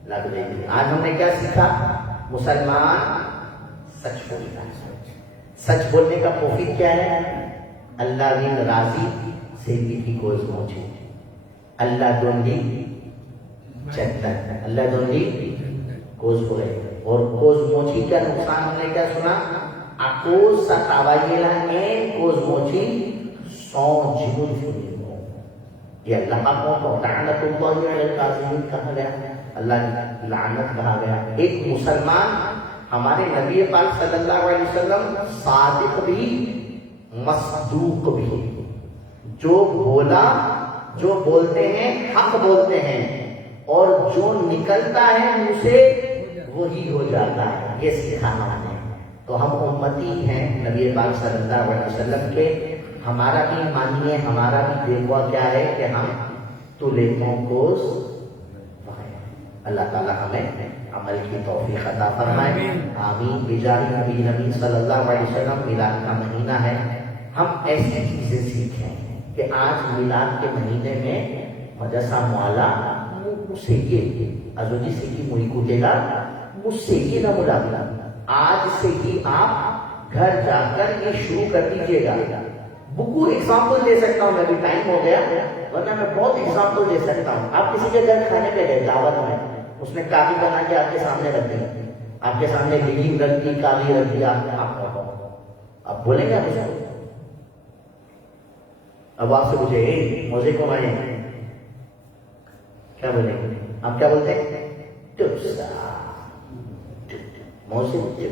لگ دیں گے. آج ہم نے کیا سیکھا مسلمان سچ بولنا ہے. سچ بولنے کا مفید کیا ہے اللہ دین راضی سے کی کوز موجود اللہ دونگی چتر اللہ دونگی کوز بولے اور کوز موچی کا نقصان ہم نے کیا سنا اکوز ستاوائیلا این کوز موچی سو جمود فنی یہ اللہ کا موقع لعنت اللہ علیہ القاظمین کہا گیا اللہ لعنت کہا گیا. ایک مسلمان ہمارے نبی پاک صلی اللہ علیہ وسلم صادق بھی مصدوق بھی جو بولا جو بولتے ہیں حق بولتے ہیں اور جو نکلتا ہے منہ سے وہی ہو جاتا ہے. یہ سکھانا ہے. تو ہم امتی ہیں نبی پاک صلی اللہ علیہ وسلم کے. ہمارا بھی مانیے ہمارا بھی دیکھوا کیا ہے کہ ہم تو لیکوں کو اللہ تعالیٰ ہمیں عمل کی توفیق عطا فرمائے آمین. بجاہ نبی صلی اللہ علیہ وسلم میلاد کا مہینہ ہے. ہم ایسی چیزیں سیکھیں کہ آج میلاد کے مہینے میں مدرسہ مولا سے یہ ازوجی سے کی مڑی کوٹے گا مجھ سے یہ نہ ملاقہ آج سے ہی آپ گھر جا کر یہ شروع کر دیجیے گا. بکو ایگزامپل دے سکتا ہوں میں بھی ٹائم ہو گیا ورنہ میں بہت ایگزامپل دے سکتا ہوں. آپ کسی کے گھر کھانے پہ گئے دعوت میں اس نے کاغذ بنا کے آپ کے سامنے رکھ دی آپ کے سامنے لگیم رکھ دی کاغذ رکھ دیا آپ بولیں گے آپ اس کو اب آپ سے پوچھے موزے کو مائیں کیا بولیں گے آپ کیا بولتے ہیں موزے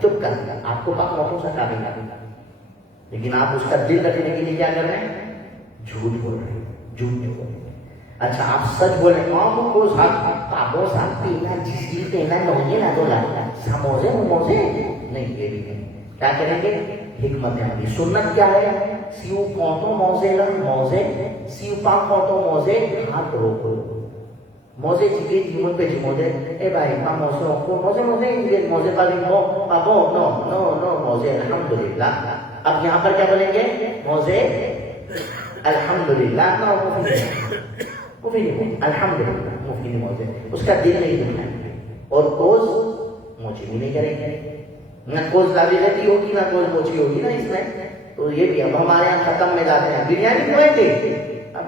چپ کر آپ کو پاک موقع سا کاغذ لیکن آپ اس کا دل رکھنے کے لیے کیا کر رہے ہیں جھوٹ بول رہے ہیں جھوٹ نہیں بول رہے. اچھا آپ سچ بولیں کو پاپو صاحب پینا جس کی پینا لوگے نہ تو سموزے موزے نہیں یہ بھی نہیں. کیا کریں گے حکمت عملی. سنت کیا ہے سیو پونٹو موزے موزے سیو پاک پونٹو موزے ہاتھ روکو موزے چکے جیمون پہ جموزے اے بھائی پا موزے موزے موزے موزے پا مو پاپو نو نو نو موزے الحمدللہ. اب یہاں پر کیا بولیں گے موزے الحمدللہ الحمدللہ مفید موزے اس کا دل نہیں دکھنا اور کوز موچی بھی نہیں کریں گے. نہ کوز لابی رہتی ہوگی نہ کوز موچی ہوگی نا اس میں. تو یہ بھی اب ہمارے یہاں ختم میں جاتے ہیں بریانی کھوئیں گے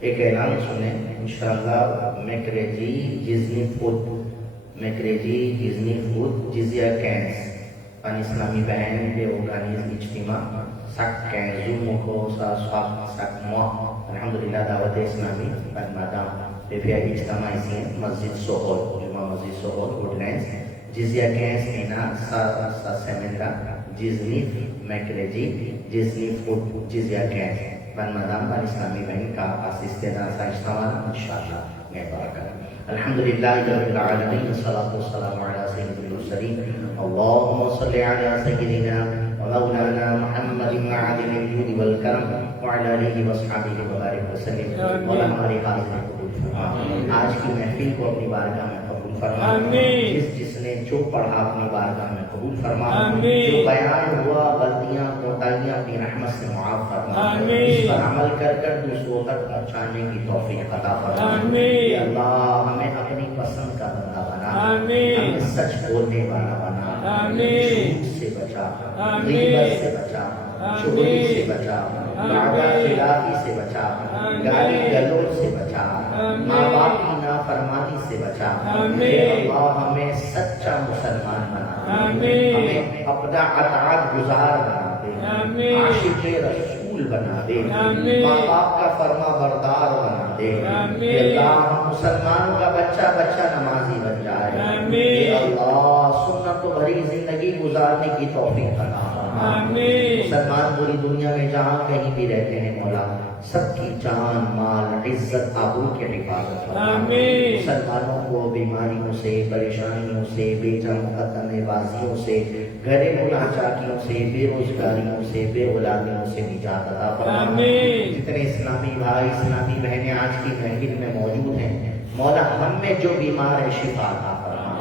ایک اعلان سنیں انشاءاللہ میکریجی جزنی فوڈ جزیہ کینس پان اسلامی بہن به ارگانیز اجتماع سک کینزو مکو سا سواق سک موح الحمدللہ دعوت اسلامی پان مادام بے اجتماع اسیں مسجد سوہول جمعہ مسجد سوہول وڈلینز جزیہ کینس اینا سا سیمندرہ جزنی میکریجی جزنی فوڈ جزیہ کینس بن مدام بن اسلامی بہن کا اسستیدہ سا اجتماع انشاءاللہ میں برکت الحمدللہ رب العالمین الصلاة والسلام علی سید المرسلین اللہم صلی علی سیدنا ومولانا محمد معدن الجود والکرم وعلی آلہ واصحابہ وبارک وسلم مولانا ہماری حاضر قبول فرما آج کی محفل کو اپنی بارگاہ میں قبول فرما جس نے جو پڑھا اپنی بارگاہ میں قبول فرما جو بیان ہوا غلطیاں کوتاہیاں اپنی رحمت سے معاف فرما اس پر عمل کر دوسروں تک پہنچانے کی توفیق عطا فرما یا اللہ ہمیں اپنی پسند کا بندہ بنا ہمیں سچ بولنے والا بنا جھوٹ سے بچا غیبت سے بچا چغلی سے بچا وعدہ خلافی سے بچا گالی گلوچ سے بچا ماں باپ کی نافرمانی سے بچا اے اللہ ہمیں سچا مسلمان بنا ہمیں اپنا اطاعت گزار بنا دے عاشق رسول بنا دے ماں باپ کا فرما بردار بنا دے اے اللہ ہم مسلمانوں کا بچہ نمازی بن جائے اے اللہ سنت و بھری زندگی گزارنے کی توفیق عطا فرما مسلمان پوری دنیا میں جہاں کہیں بھی رہتے ہیں مولا سب کی جان مال عزت آبرو کی حفاظت فرما مسلمانوں کو بیماریوں سے پریشانیوں سے بے جا مقدمے بازیوں سے گھریلو ناچاکیوں سے بے روزگاریوں سے بے اولادیوں سے نجات عطا فرما جتنے اسلامی بھائی اسلامی بہنیں آج کی محفل میں موجود ہیں مولا ہم میں جو بیمار ہے شفا عطا فرما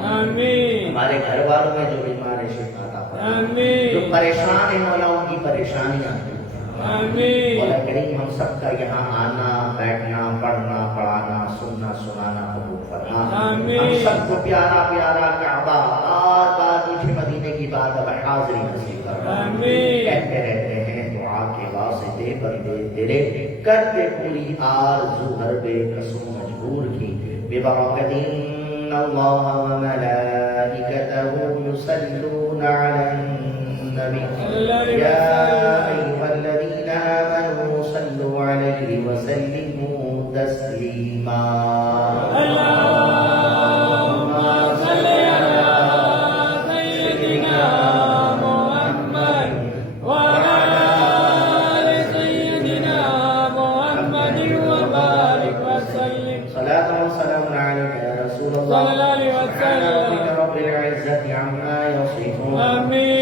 ہمارے گھر والوں میں جو بیمار ہے شفا عطا فرما جو پریشان ہیں مولا ان کی پریشانیاں مولا کریم ہم سب کا یہاں آنا بیٹھنا پڑھنا پڑھانا سننا سنانا قبول فرما ہم سب کو پیارا پیارا کعبہ بار بار مجھے مدینے کی بات اب حاضری نصیب فرما کہتے رہتے ہیں دعا کے واسطے بندے تیرے کرتے پوری آرزو ہر بے قسم مجبور کی ببرکت ان اللہ وملائکتہ یصلون علی النبی یا ایھا الذین آمنوا صلوا علیہ وسلموا تسلیما اللہم صل علی سیدنا محمد وعلی آل سیدنا محمد وبارک وسلم صلاة و سلام علیک یا رسول اللہ صلی اللہ علیہ وسلم رب العزت عما یصفون